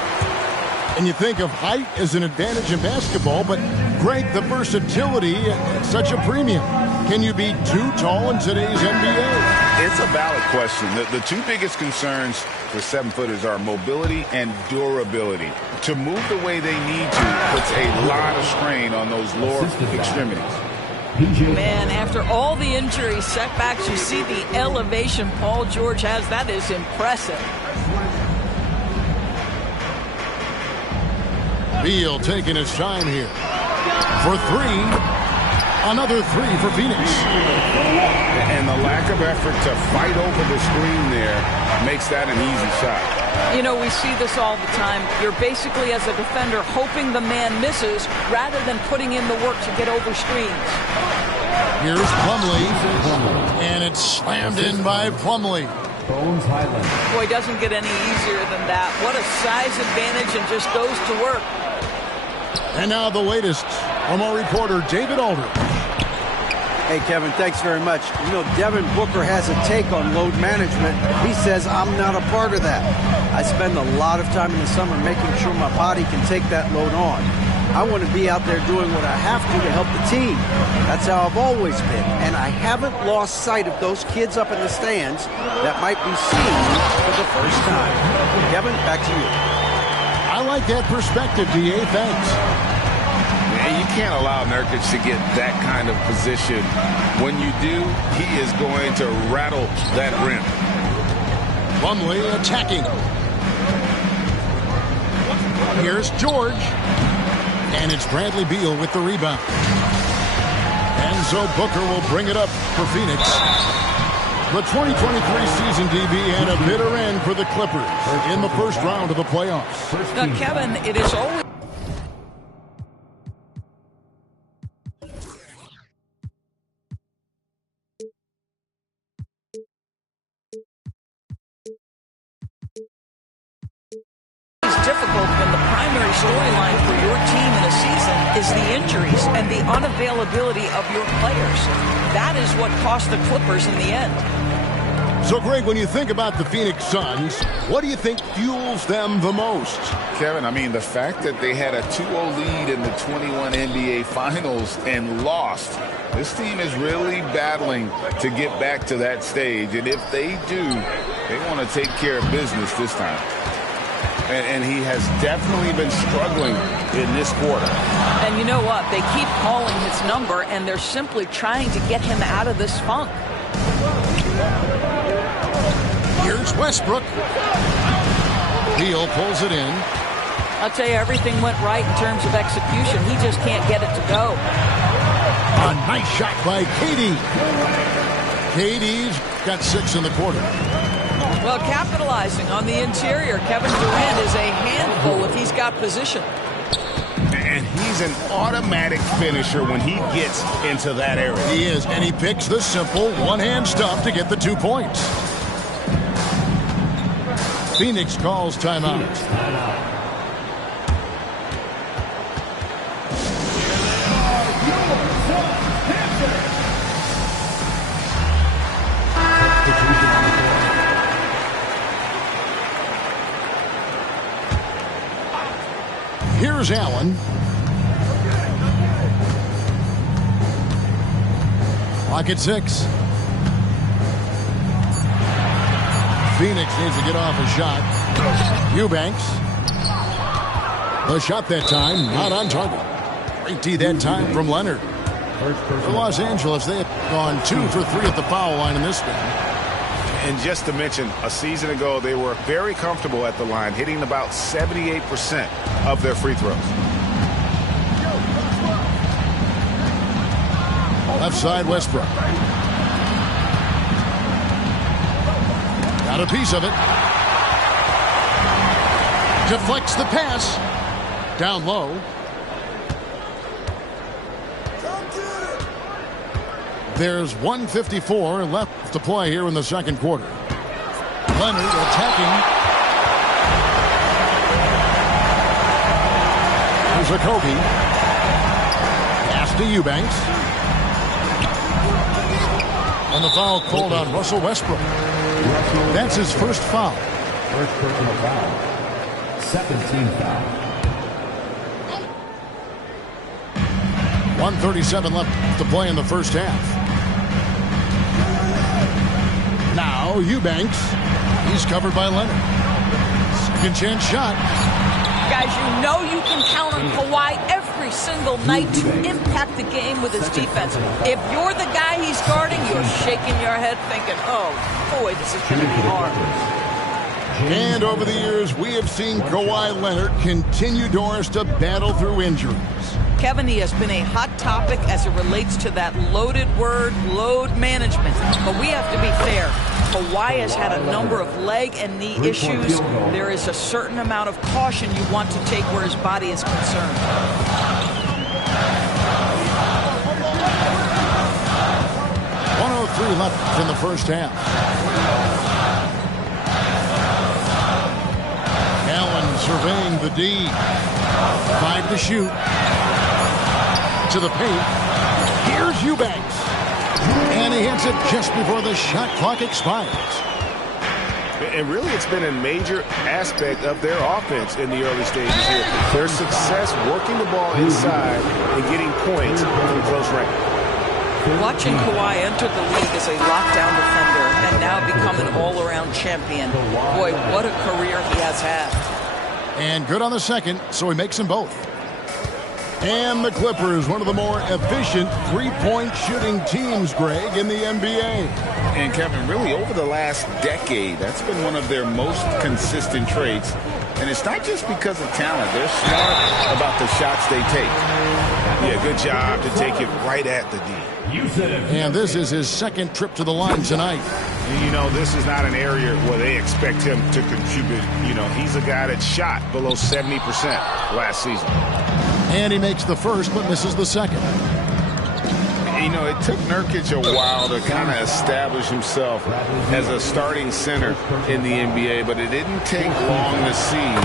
And you think of height as an advantage in basketball, but Greg, the versatility at such a premium. Can you be too tall in today's NBA? It's a valid question. The two biggest concerns for 7-footers are mobility and durability. To move the way they need to puts a lot of strain on those lower extremities. Man, after all the injury setbacks, you see the elevation Paul George has. That is impressive. Beal taking his time here. For three. Another three for Phoenix. And the lack of effort to fight over the screen there makes that an easy shot. You know, we see this all the time. You're basically, as a defender, hoping the man misses rather than putting in the work to get over screens. Here's Plumlee. And it's slammed in by Plumlee. Boy, doesn't get any easier than that. What a size advantage, and just goes to work. And now the latest from our reporter, David Aldridge. Hey, Kevin, thanks very much. You know, Devin Booker has a take on load management. He says, I'm not a part of that. I spend a lot of time in the summer making sure my body can take that load on. I want to be out there doing what I have to help the team. That's how I've always been. And I haven't lost sight of those kids up in the stands that might be seen for the first time. Kevin, back to you. I like that perspective, D.A. Thanks. And you can't allow Nurkic to get that kind of position. When you do, he is going to rattle that rim. Plumlee attacking. Here's George. And it's Bradley Beal with the rebound. And so Booker will bring it up for Phoenix. The 2023 season, DB, had a bitter end for the Clippers in the first round of the playoffs. Now, Kevin, it is always... difficult when the primary storyline for your team in a season is the injuries and the unavailability of your players. That is what cost the Clippers in the end. So, Greg, when you think about the Phoenix Suns, what do you think fuels them the most? Kevin, I mean, the fact that they had a 2-0 lead in the 21 NBA Finals and lost. This team is really battling to get back to that stage. And if they do, they want to take care of business this time. And he has definitely been struggling in this quarter. And you know what? They keep calling his number, and they're simply trying to get him out of this funk. Here's Westbrook. Beal pulls it in. I'll tell you, everything went right in terms of execution. He just can't get it to go. A nice shot by KD. KD's got 6 in the quarter. Well, capitalizing on the interior, Kevin Durant is a handful if he's got position. And he's an automatic finisher when he gets into that area. He is, and he picks the simple one-hand stuff to get the 2 points. Phoenix calls timeout. Here's Allen. Clock at 6. Phoenix needs to get off a shot. Eubanks. The shot that time, not on target. Great D that time from Leonard. For Los Angeles, they have gone 2 for 3 at the foul line in this game. And just to mention, a season ago, they were very comfortable at the line, hitting about 78% of their free throws. Left side, Westbrook. Got a piece of it. Deflects the pass. Down low. There's 1:54 left to play here in the second quarter. Leonard attacking. There's a Kobe. Pass to Eubanks. And the foul called on Russell Westbrook. That's his first foul. First personal foul. 17 foul. 1:37 left to play in the first half. Now Eubanks. He's covered by Leonard. Second chance shot. Guys, you know you can count on Kawhi every single night to impact the game with his defense. If you're the guy he's guarding, you're shaking your head thinking, oh, boy, this is going to be hard. And over the years, we have seen Kawhi Leonard continue, Doris, to battle through injuries. Kevin, he has been a hot topic as it relates to that loaded word, load management. But we have to be fair. Kawhi has had a number of leg and knee issues. There is a certain amount of caution you want to take where his body is concerned. 1:03 left in the first half. Allen surveying the D. 5 to shoot. To the paint. Here's Eubanks. And he hits it just before the shot clock expires. And really, it's been a major aspect of their offense in the early stages here. Their success working the ball inside and getting points from close range. Watching Kawhi enter the league as a lockdown defender and now become an all-around champion. Boy, what a career he has had. And good on the second, so he makes them both. And the Clippers, one of the more efficient three-point shooting teams, Greg, in the NBA. And Kevin, really over the last decade, that's been one of their most consistent traits. And it's not just because of talent. They're smart about the shots they take. Yeah, good job to take it right at the D. And this is his second trip to the line tonight. And you know, this is not an area where they expect him to contribute. You know, he's a guy that shot below 70% last season. And he makes the first but misses the second. You know, it took Nurkic a while to kind of establish himself as a starting center in the NBA, but it didn't take long to see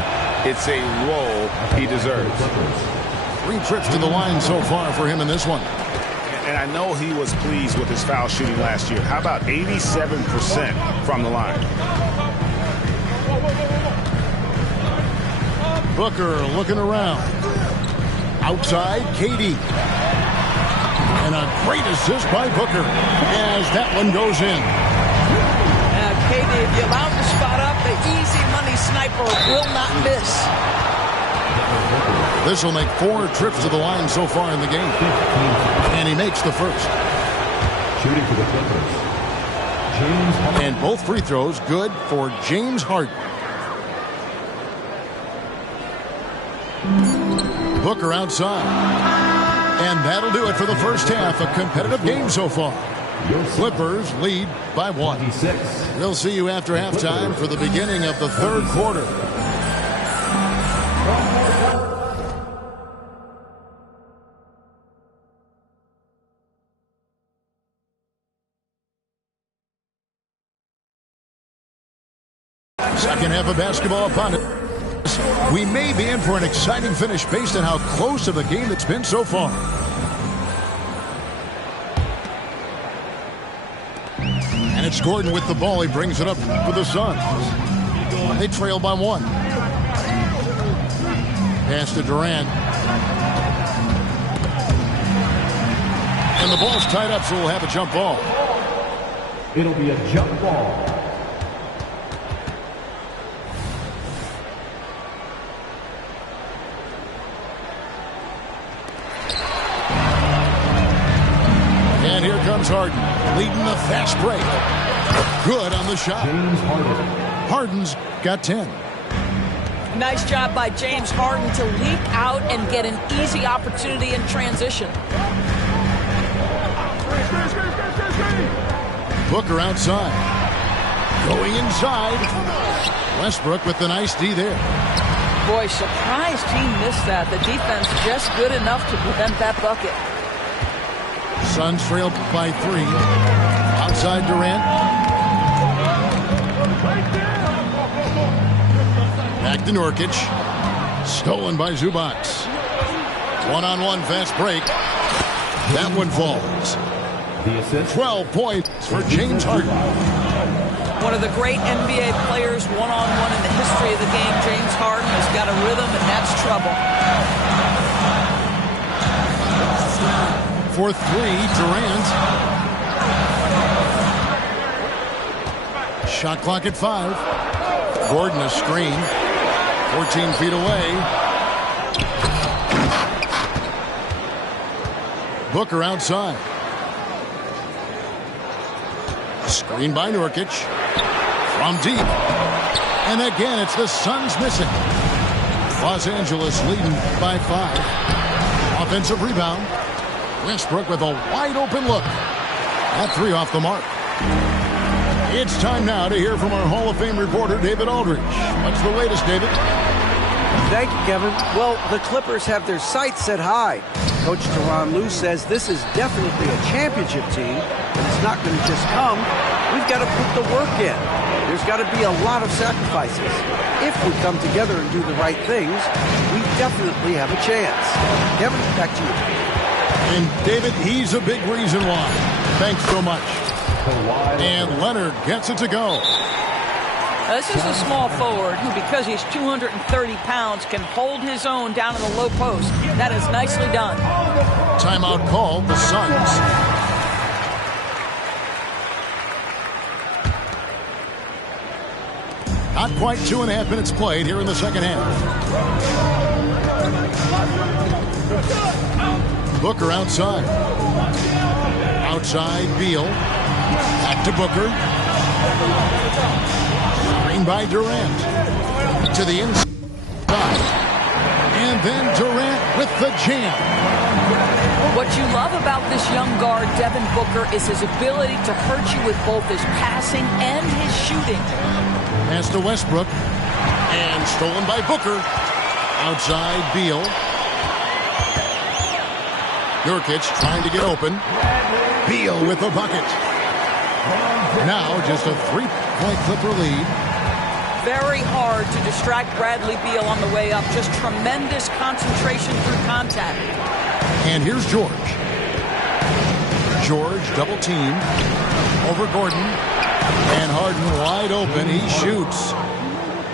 it's a role he deserves. 3 trips to the line so far for him in this one. And I know he was pleased with his foul shooting last year. How about 87% from the line? Booker looking around. Outside, KD. And a great assist by Booker as that one goes in. KD, if you allow him to spot up, the easy money sniper will not miss. This will make 4 trips to the line so far in the game. And he makes the first. Shooting for the Clippers. And both free throws good for James Harden. Booker outside. And that'll do it for the first half. A competitive game so far. Clippers lead by 1. We'll see you after halftime for the beginning of the third quarter. Second half of basketball upon it. We may be in for an exciting finish based on how close of a game it's been so far. And it's Gordon with the ball. He brings it up for the Suns. They trail by 1. Pass to Durant. And the ball's tied up, so we'll have a jump ball. It'll be a jump ball. And here comes Harden, leading the fast break. Good on the shot. James Harden. Harden's got 10. Nice job by James Harden to leap out and get an easy opportunity in transition. Booker outside. Going inside. Westbrook with the nice D there. Boy, surprised he missed that. The defense just good enough to prevent that bucket. Suns trail by 3. Outside Durant. Back to Nurkic. Stolen by Zubac. 1-on-1 fast break. That one falls. 12 points for James Harden. One of the great NBA players one-on-one in the history of the game. James Harden has got a rhythm, and that's trouble. For 3, Durant. Shot clock at 5. Gordon a screen. 14 feet away. Booker outside. Screen by Nurkic. From deep. And again, it's the Suns missing. Los Angeles leading by 5. Offensive rebound. Westbrook with a wide open look. That 3 off the mark. It's time now to hear from our Hall of Fame reporter, David Aldridge. What's the latest, David? Thank you, Kevin. Well, the Clippers have their sights set high. Coach Tyronn Lue says this is definitely a championship team, and it's not going to just come. We've got to put the work in. There's got to be a lot of sacrifices. If we come together and do the right things, we definitely have a chance. Kevin, back to you. And David, he's a big reason why. Thanks so much. And Leonard gets it to go. This is a small forward who, because he's 230 pounds, can hold his own down in the low post. That is nicely done. Timeout called, the Suns. Not quite 2.5 minutes played here in the second half. Booker outside. Outside, Beal. Back to Booker. Screen by Durant. To the inside. And then Durant with the jam. What you love about this young guard, Devin Booker, is his ability to hurt you with both his passing and his shooting. Pass to Westbrook. And stolen by Booker. Outside, Beal. Nurkic trying to get open. Beal with the bucket. Now just a 3-point Clipper lead. Very hard to distract Bradley Beal on the way up. Just tremendous concentration through contact. And here's George. George double teamed over Gordon. And Harden wide open. He shoots.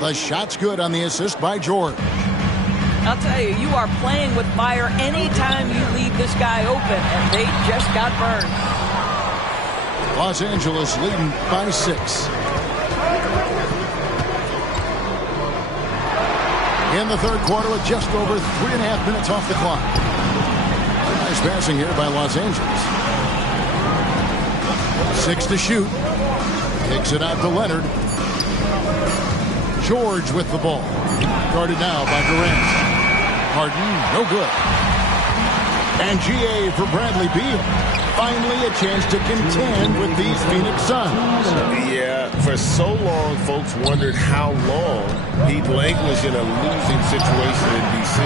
The shot's good on the assist by George. I'll tell you, you are playing with fire anytime you leave this guy open, and they just got burned. Los Angeles leading by 6. In the third quarter with just over 3.5 minutes off the clock. Nice passing here by Los Angeles. 6 to shoot. Kicks it out to Leonard. George with the ball. Guarded now by Durant. Harden, no good. And GA for Bradley Beal. Finally a chance to contend with these Phoenix Suns. Yeah, for so long, folks wondered how long he'd languish in a losing situation in D.C.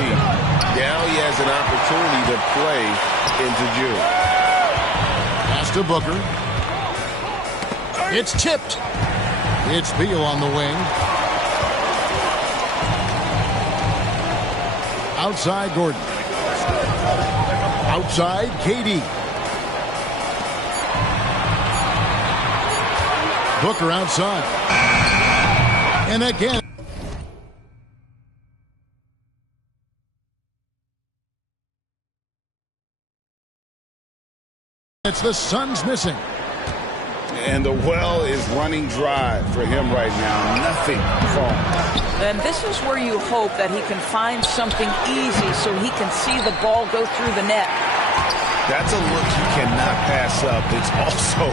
Now he has an opportunity to play into June. Pass to Booker. It's tipped. It's Beal on the wing. Outside Gordon. Outside KD. Booker outside. And again. It's the Suns missing. And the well is running dry for him right now. Nothing falling. And this is where you hope that he can find something easy so he can see the ball go through the net. That's a look you cannot pass up. It's also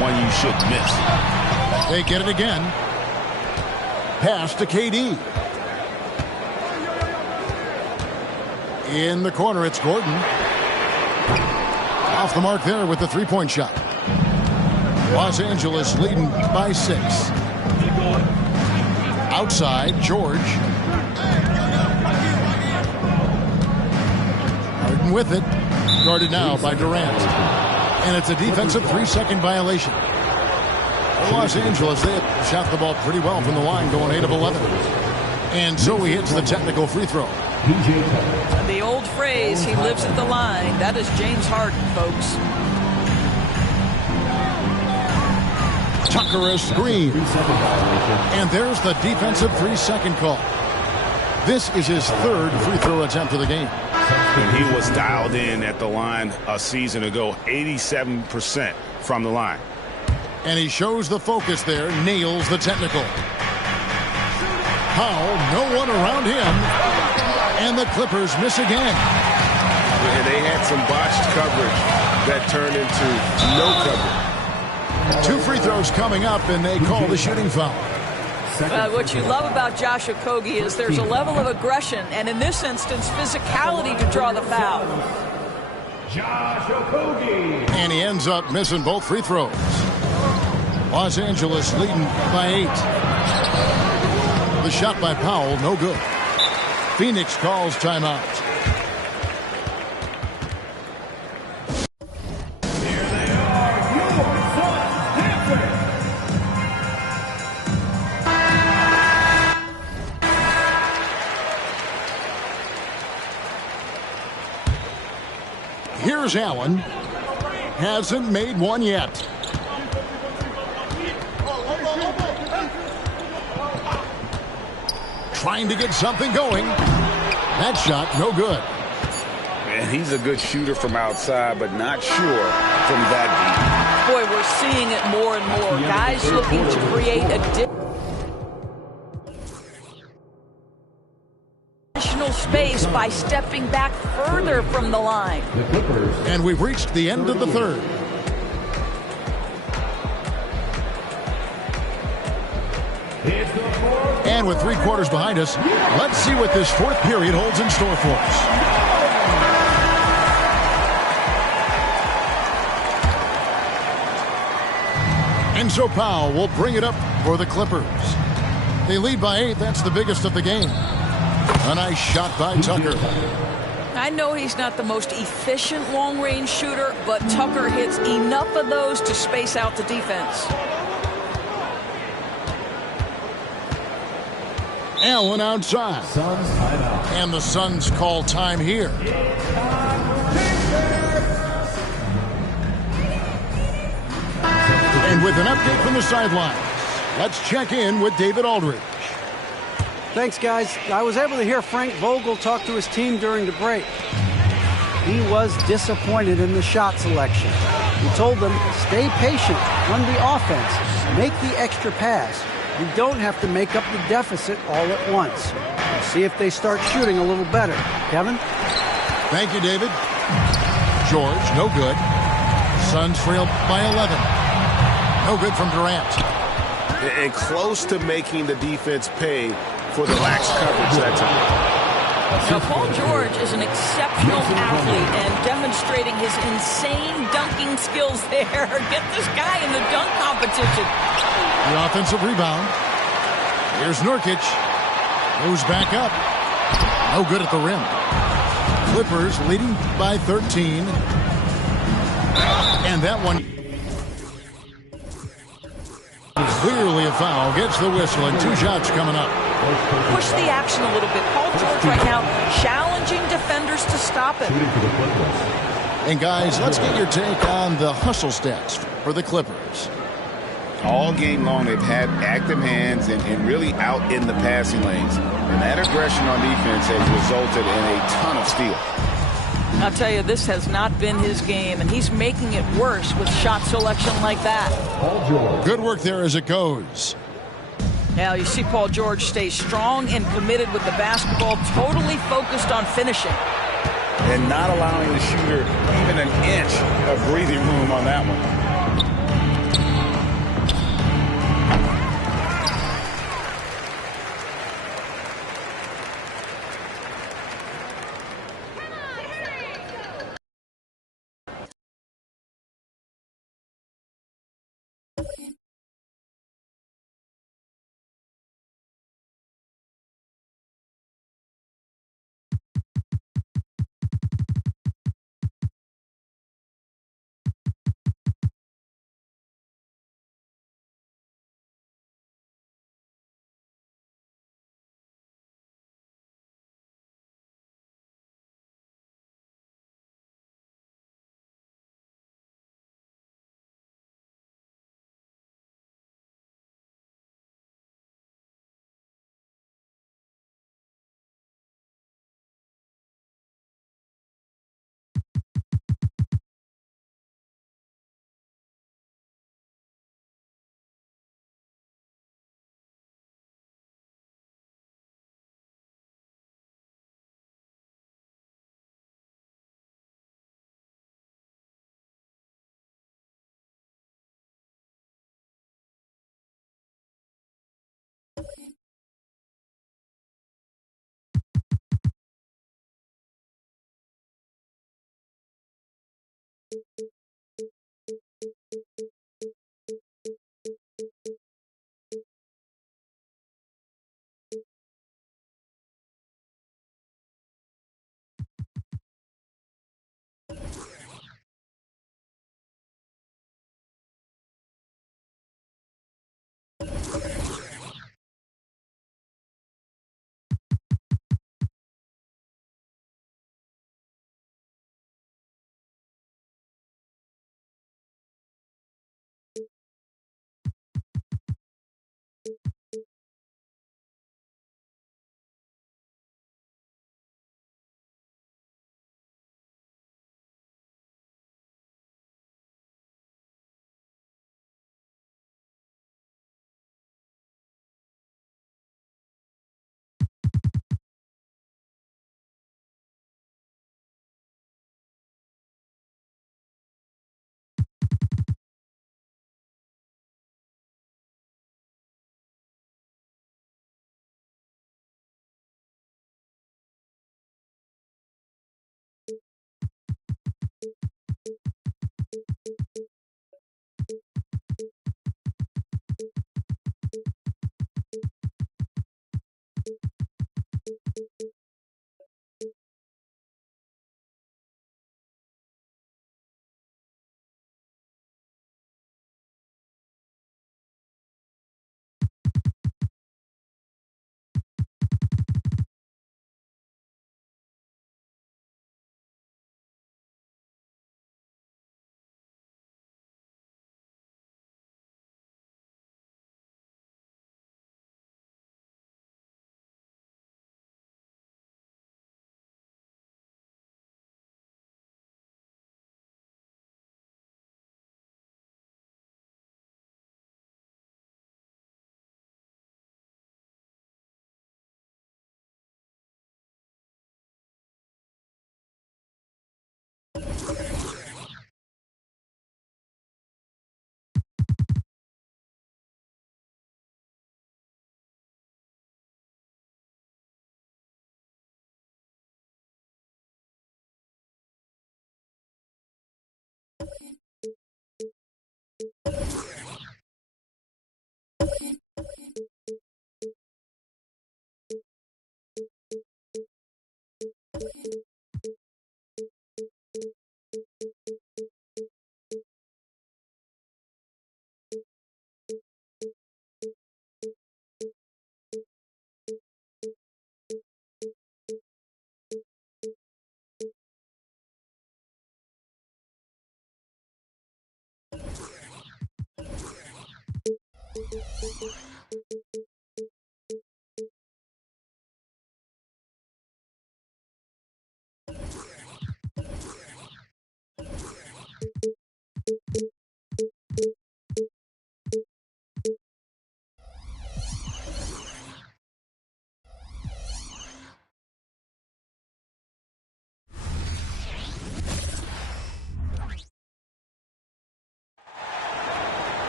one you should miss. They get it again. Pass to KD. In the corner, it's Gordon. Off the mark there with the three-point shot. Los Angeles leading by 6. Outside, George. Harden with it. Guarded now by Durant. And it's a defensive 3-second violation. Los Angeles, they have shot the ball pretty well from the line, going 8 of 11. And so he hits the technical free throw. The old phrase, he lives at the line. That is James Harden, folks. Tucker a screen. And there's the defensive 3-second call. This is his third free throw attempt of the game. And he was dialed in at the line a season ago, 87% from the line. And he shows the focus there, nails the technical. Powell, no one around him. And the Clippers miss again. And they had some botched coverage that turned into no coverage. 2 free throws coming up, and they call the shooting foul. What you love about Josh Okogie is there's a level of aggression, and in this instance, physicality to draw the foul. Josh Okogie. And he ends up missing both free throws. Los Angeles leading by 8. The shot by Powell, no good. Phoenix calls timeout. Here they are, your Suns dancing. Here's Allen. Hasn't made one yet. Trying to get something going. That shot, no good. And he's a good shooter from outside, but not sure from that deep. Boy, we're seeing it more and more. Guys looking to create additional space by stepping back further from the line. And we've reached the end of the third. And with 3 quarters behind us, let's see what this fourth period holds in store for us. And so Powell will bring it up for the Clippers. They lead by 8. That's the biggest of the game. A nice shot by Tucker. I know he's not the most efficient long-range shooter, but Tucker hits enough of those to space out the defense. Allen outside. And the Suns call time here. And with an update from the sidelines, let's check in with David Aldridge. Thanks, guys. I was able to hear Frank Vogel talk to his team during the break. He was disappointed in the shot selection. He told them, stay patient, run the offense, make the extra pass. You don't have to make up the deficit all at once. We'll see if they start shooting a little better. Kevin? Thank you, David. George, no good. Suns trail by 11. No good from Durant. And close to making the defense pay for the lax coverage that time. Now, Paul George is an exceptional athlete and demonstrating his insane dunking skills there. Get this guy in the dunk competition. The offensive rebound. Here's Nurkic. Moves back up. No good at the rim. Clippers leading by 13. And that one clearly a foul. Gets the whistle and 2 shots coming up. Push the action a little bit. Paul George right now challenging defenders to stop him. And guys, let's get your take on the hustle stats for the Clippers. All game long, they've had active hands and really out in the passing lanes. And that aggression on defense has resulted in a ton of steals. I'll tell you, this has not been his game, and he's making it worse with shot selection like that. Good work there as it goes. Now, you see Paul George stay strong and committed with the basketball, totally focused on finishing. And not allowing the shooter even an inch of breathing room on that one.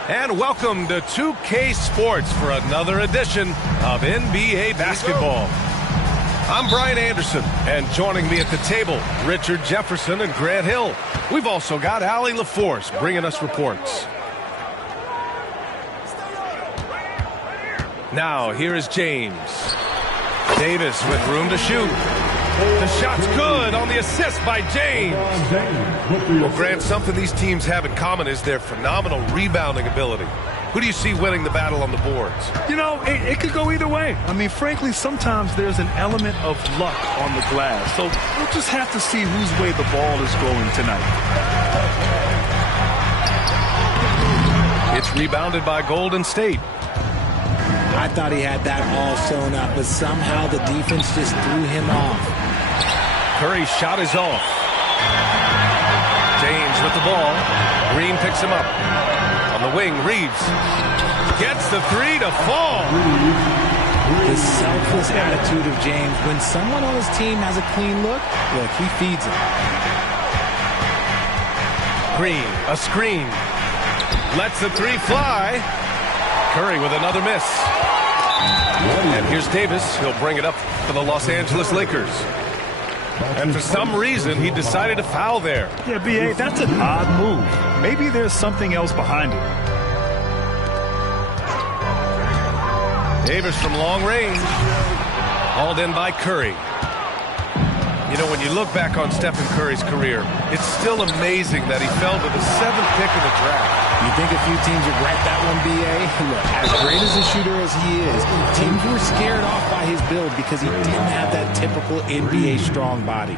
And welcome to 2K Sports for another edition of NBA basketball. I'm Brian Anderson, and joining me at the table, Richard Jefferson and Grant Hill. We've also got Allie LaForce bringing us reports. Now, here is James. Davis with room to shoot. The shot's good on the assist by James. Well, Grant, something these teams have in common is their phenomenal rebounding ability. Who do you see winning the battle on the boards? You know, it could go either way. I mean, frankly, sometimes there's an element of luck on the glass. So we'll just have to see whose way the ball is going tonight. It's rebounded by Golden State. I thought he had that all sewn up, but somehow the defense just threw him off. Curry's shot is off. James with the ball. Green picks him up. On the wing, Reeves gets the three to fall. The selfless attitude of James. When someone on his team has a clean look, he feeds him. Green, a screen. Lets the three fly. Curry with another miss. And here's Davis. He'll bring it up for the Los Angeles Lakers. And for some reason, he decided to foul there. Yeah, B.A., that's an odd move. Maybe there's something else behind it. Davis from long range. Hauled in by Curry. You know, when you look back on Stephen Curry's career, it's still amazing that he fell to the 7th pick in the draft. You think a few teams regret that one, B.A.? Look, as great as a shooter as he is, teams were scared off by his build because he didn't have that typical NBA strong body.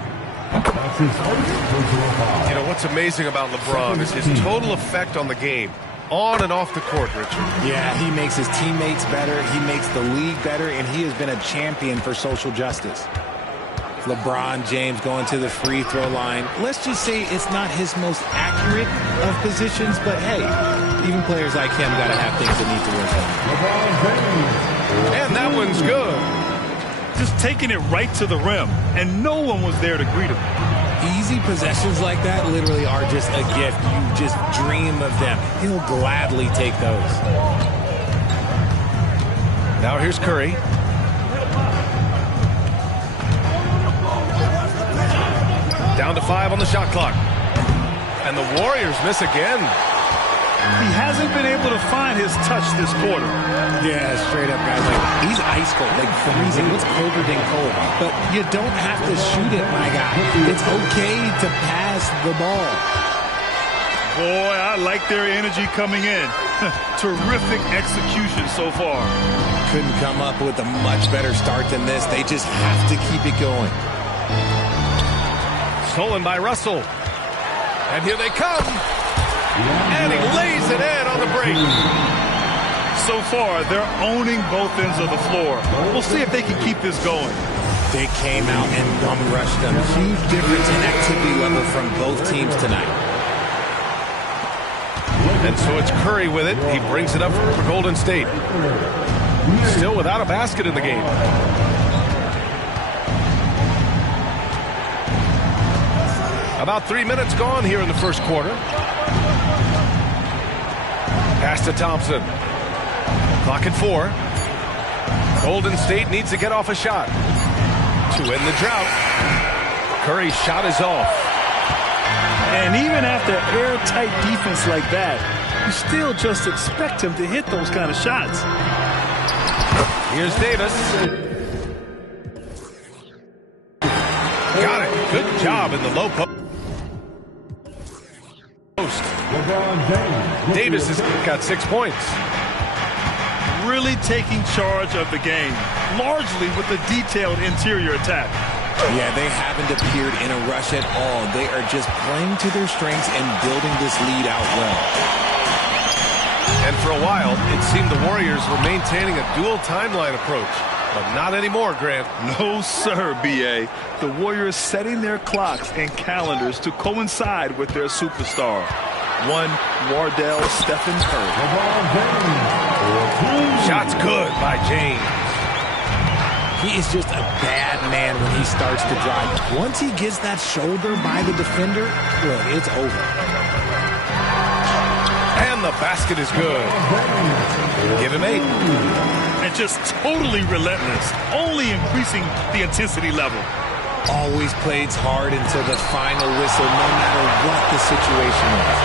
You know, what's amazing about LeBron is his total effect on the game, on and off the court, Richard. Yeah, he makes his teammates better, he makes the league better, and he has been a champion for social justice. LeBron James going to the free throw line. Let's just say it's not his most accurate of positions, but hey, even players like him got to have things that need to work on. And that one's good. Just taking it right to the rim, and no one was there to greet him. Easy possessions like that literally are just a gift. You just dream of them. He'll gladly take those. Now here's Curry. Down to 5 on the shot clock. And the Warriors miss again. He hasn't been able to find his touch this quarter. Yeah, straight up, guys. Like, he's ice cold, like freezing. What's colder than cold? But you don't have to shoot it, my guy. It's okay to pass the ball. Boy, I like their energy coming in. Terrific execution so far. Couldn't come up with a much better start than this. They just have to keep it going. Stolen by Russell. And here they come. And he lays it in on the break. So far, they're owning both ends of the floor. We'll see if they can keep this going. They came out and bum-rushed them. Huge difference in activity level from both teams tonight. And so it's Curry with it. He brings it up for Golden State. Still without a basket in the game. About 3 minutes gone here in the first quarter. Pass to Thompson. Clock at 4. Golden State needs to get off a shot to end the drought. Curry's shot is off. And even after airtight defense like that, you still just expect him to hit those kind of shots. Here's Davis. Got it. Good job in the low post. Davis has got 6 points. Really taking charge of the game, largely with a detailed interior attack. Yeah, they haven't appeared in a rush at all. They are just playing to their strengths and building this lead out well. And for a while, it seemed the Warriors were maintaining a dual timeline approach. But not anymore, Grant. No, sir, B.A. The Warriors setting their clocks and calendars to coincide with their superstar. One, Wardell Stephen Curry. Shot's good by James. He is just a bad man when he starts to drive. Once he gets that shoulder by the defender, look, it's over. And the basket is good. Give him 8. And just totally relentless, only increasing the intensity level. Always plays hard until the final whistle, no matter what the situation is.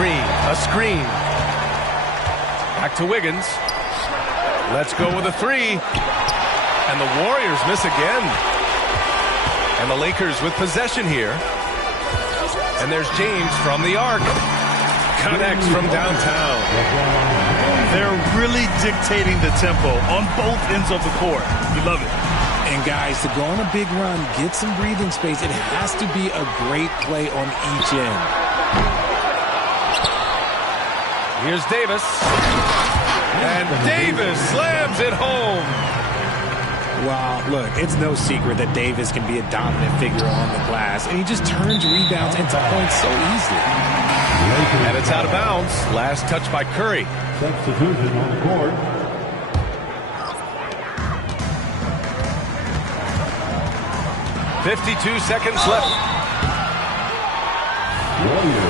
Green, a screen. Back to Wiggins. Let's go with a 3. And the Warriors miss again. And the Lakers with possession here. And there's James from the arc. Connects from downtown. They're really dictating the tempo on both ends of the court. You love it. And guys, to go on a big run, get some breathing space, it has to be a great play on each end. Here's Davis. And Davis slams it home. Well, look, it's no secret that Davis can be a dominant figure on the glass, and he just turns rebounds into points so easily. And it's out of bounds. Last touch by Curry. Substitution on the court. .52 seconds left. Warriors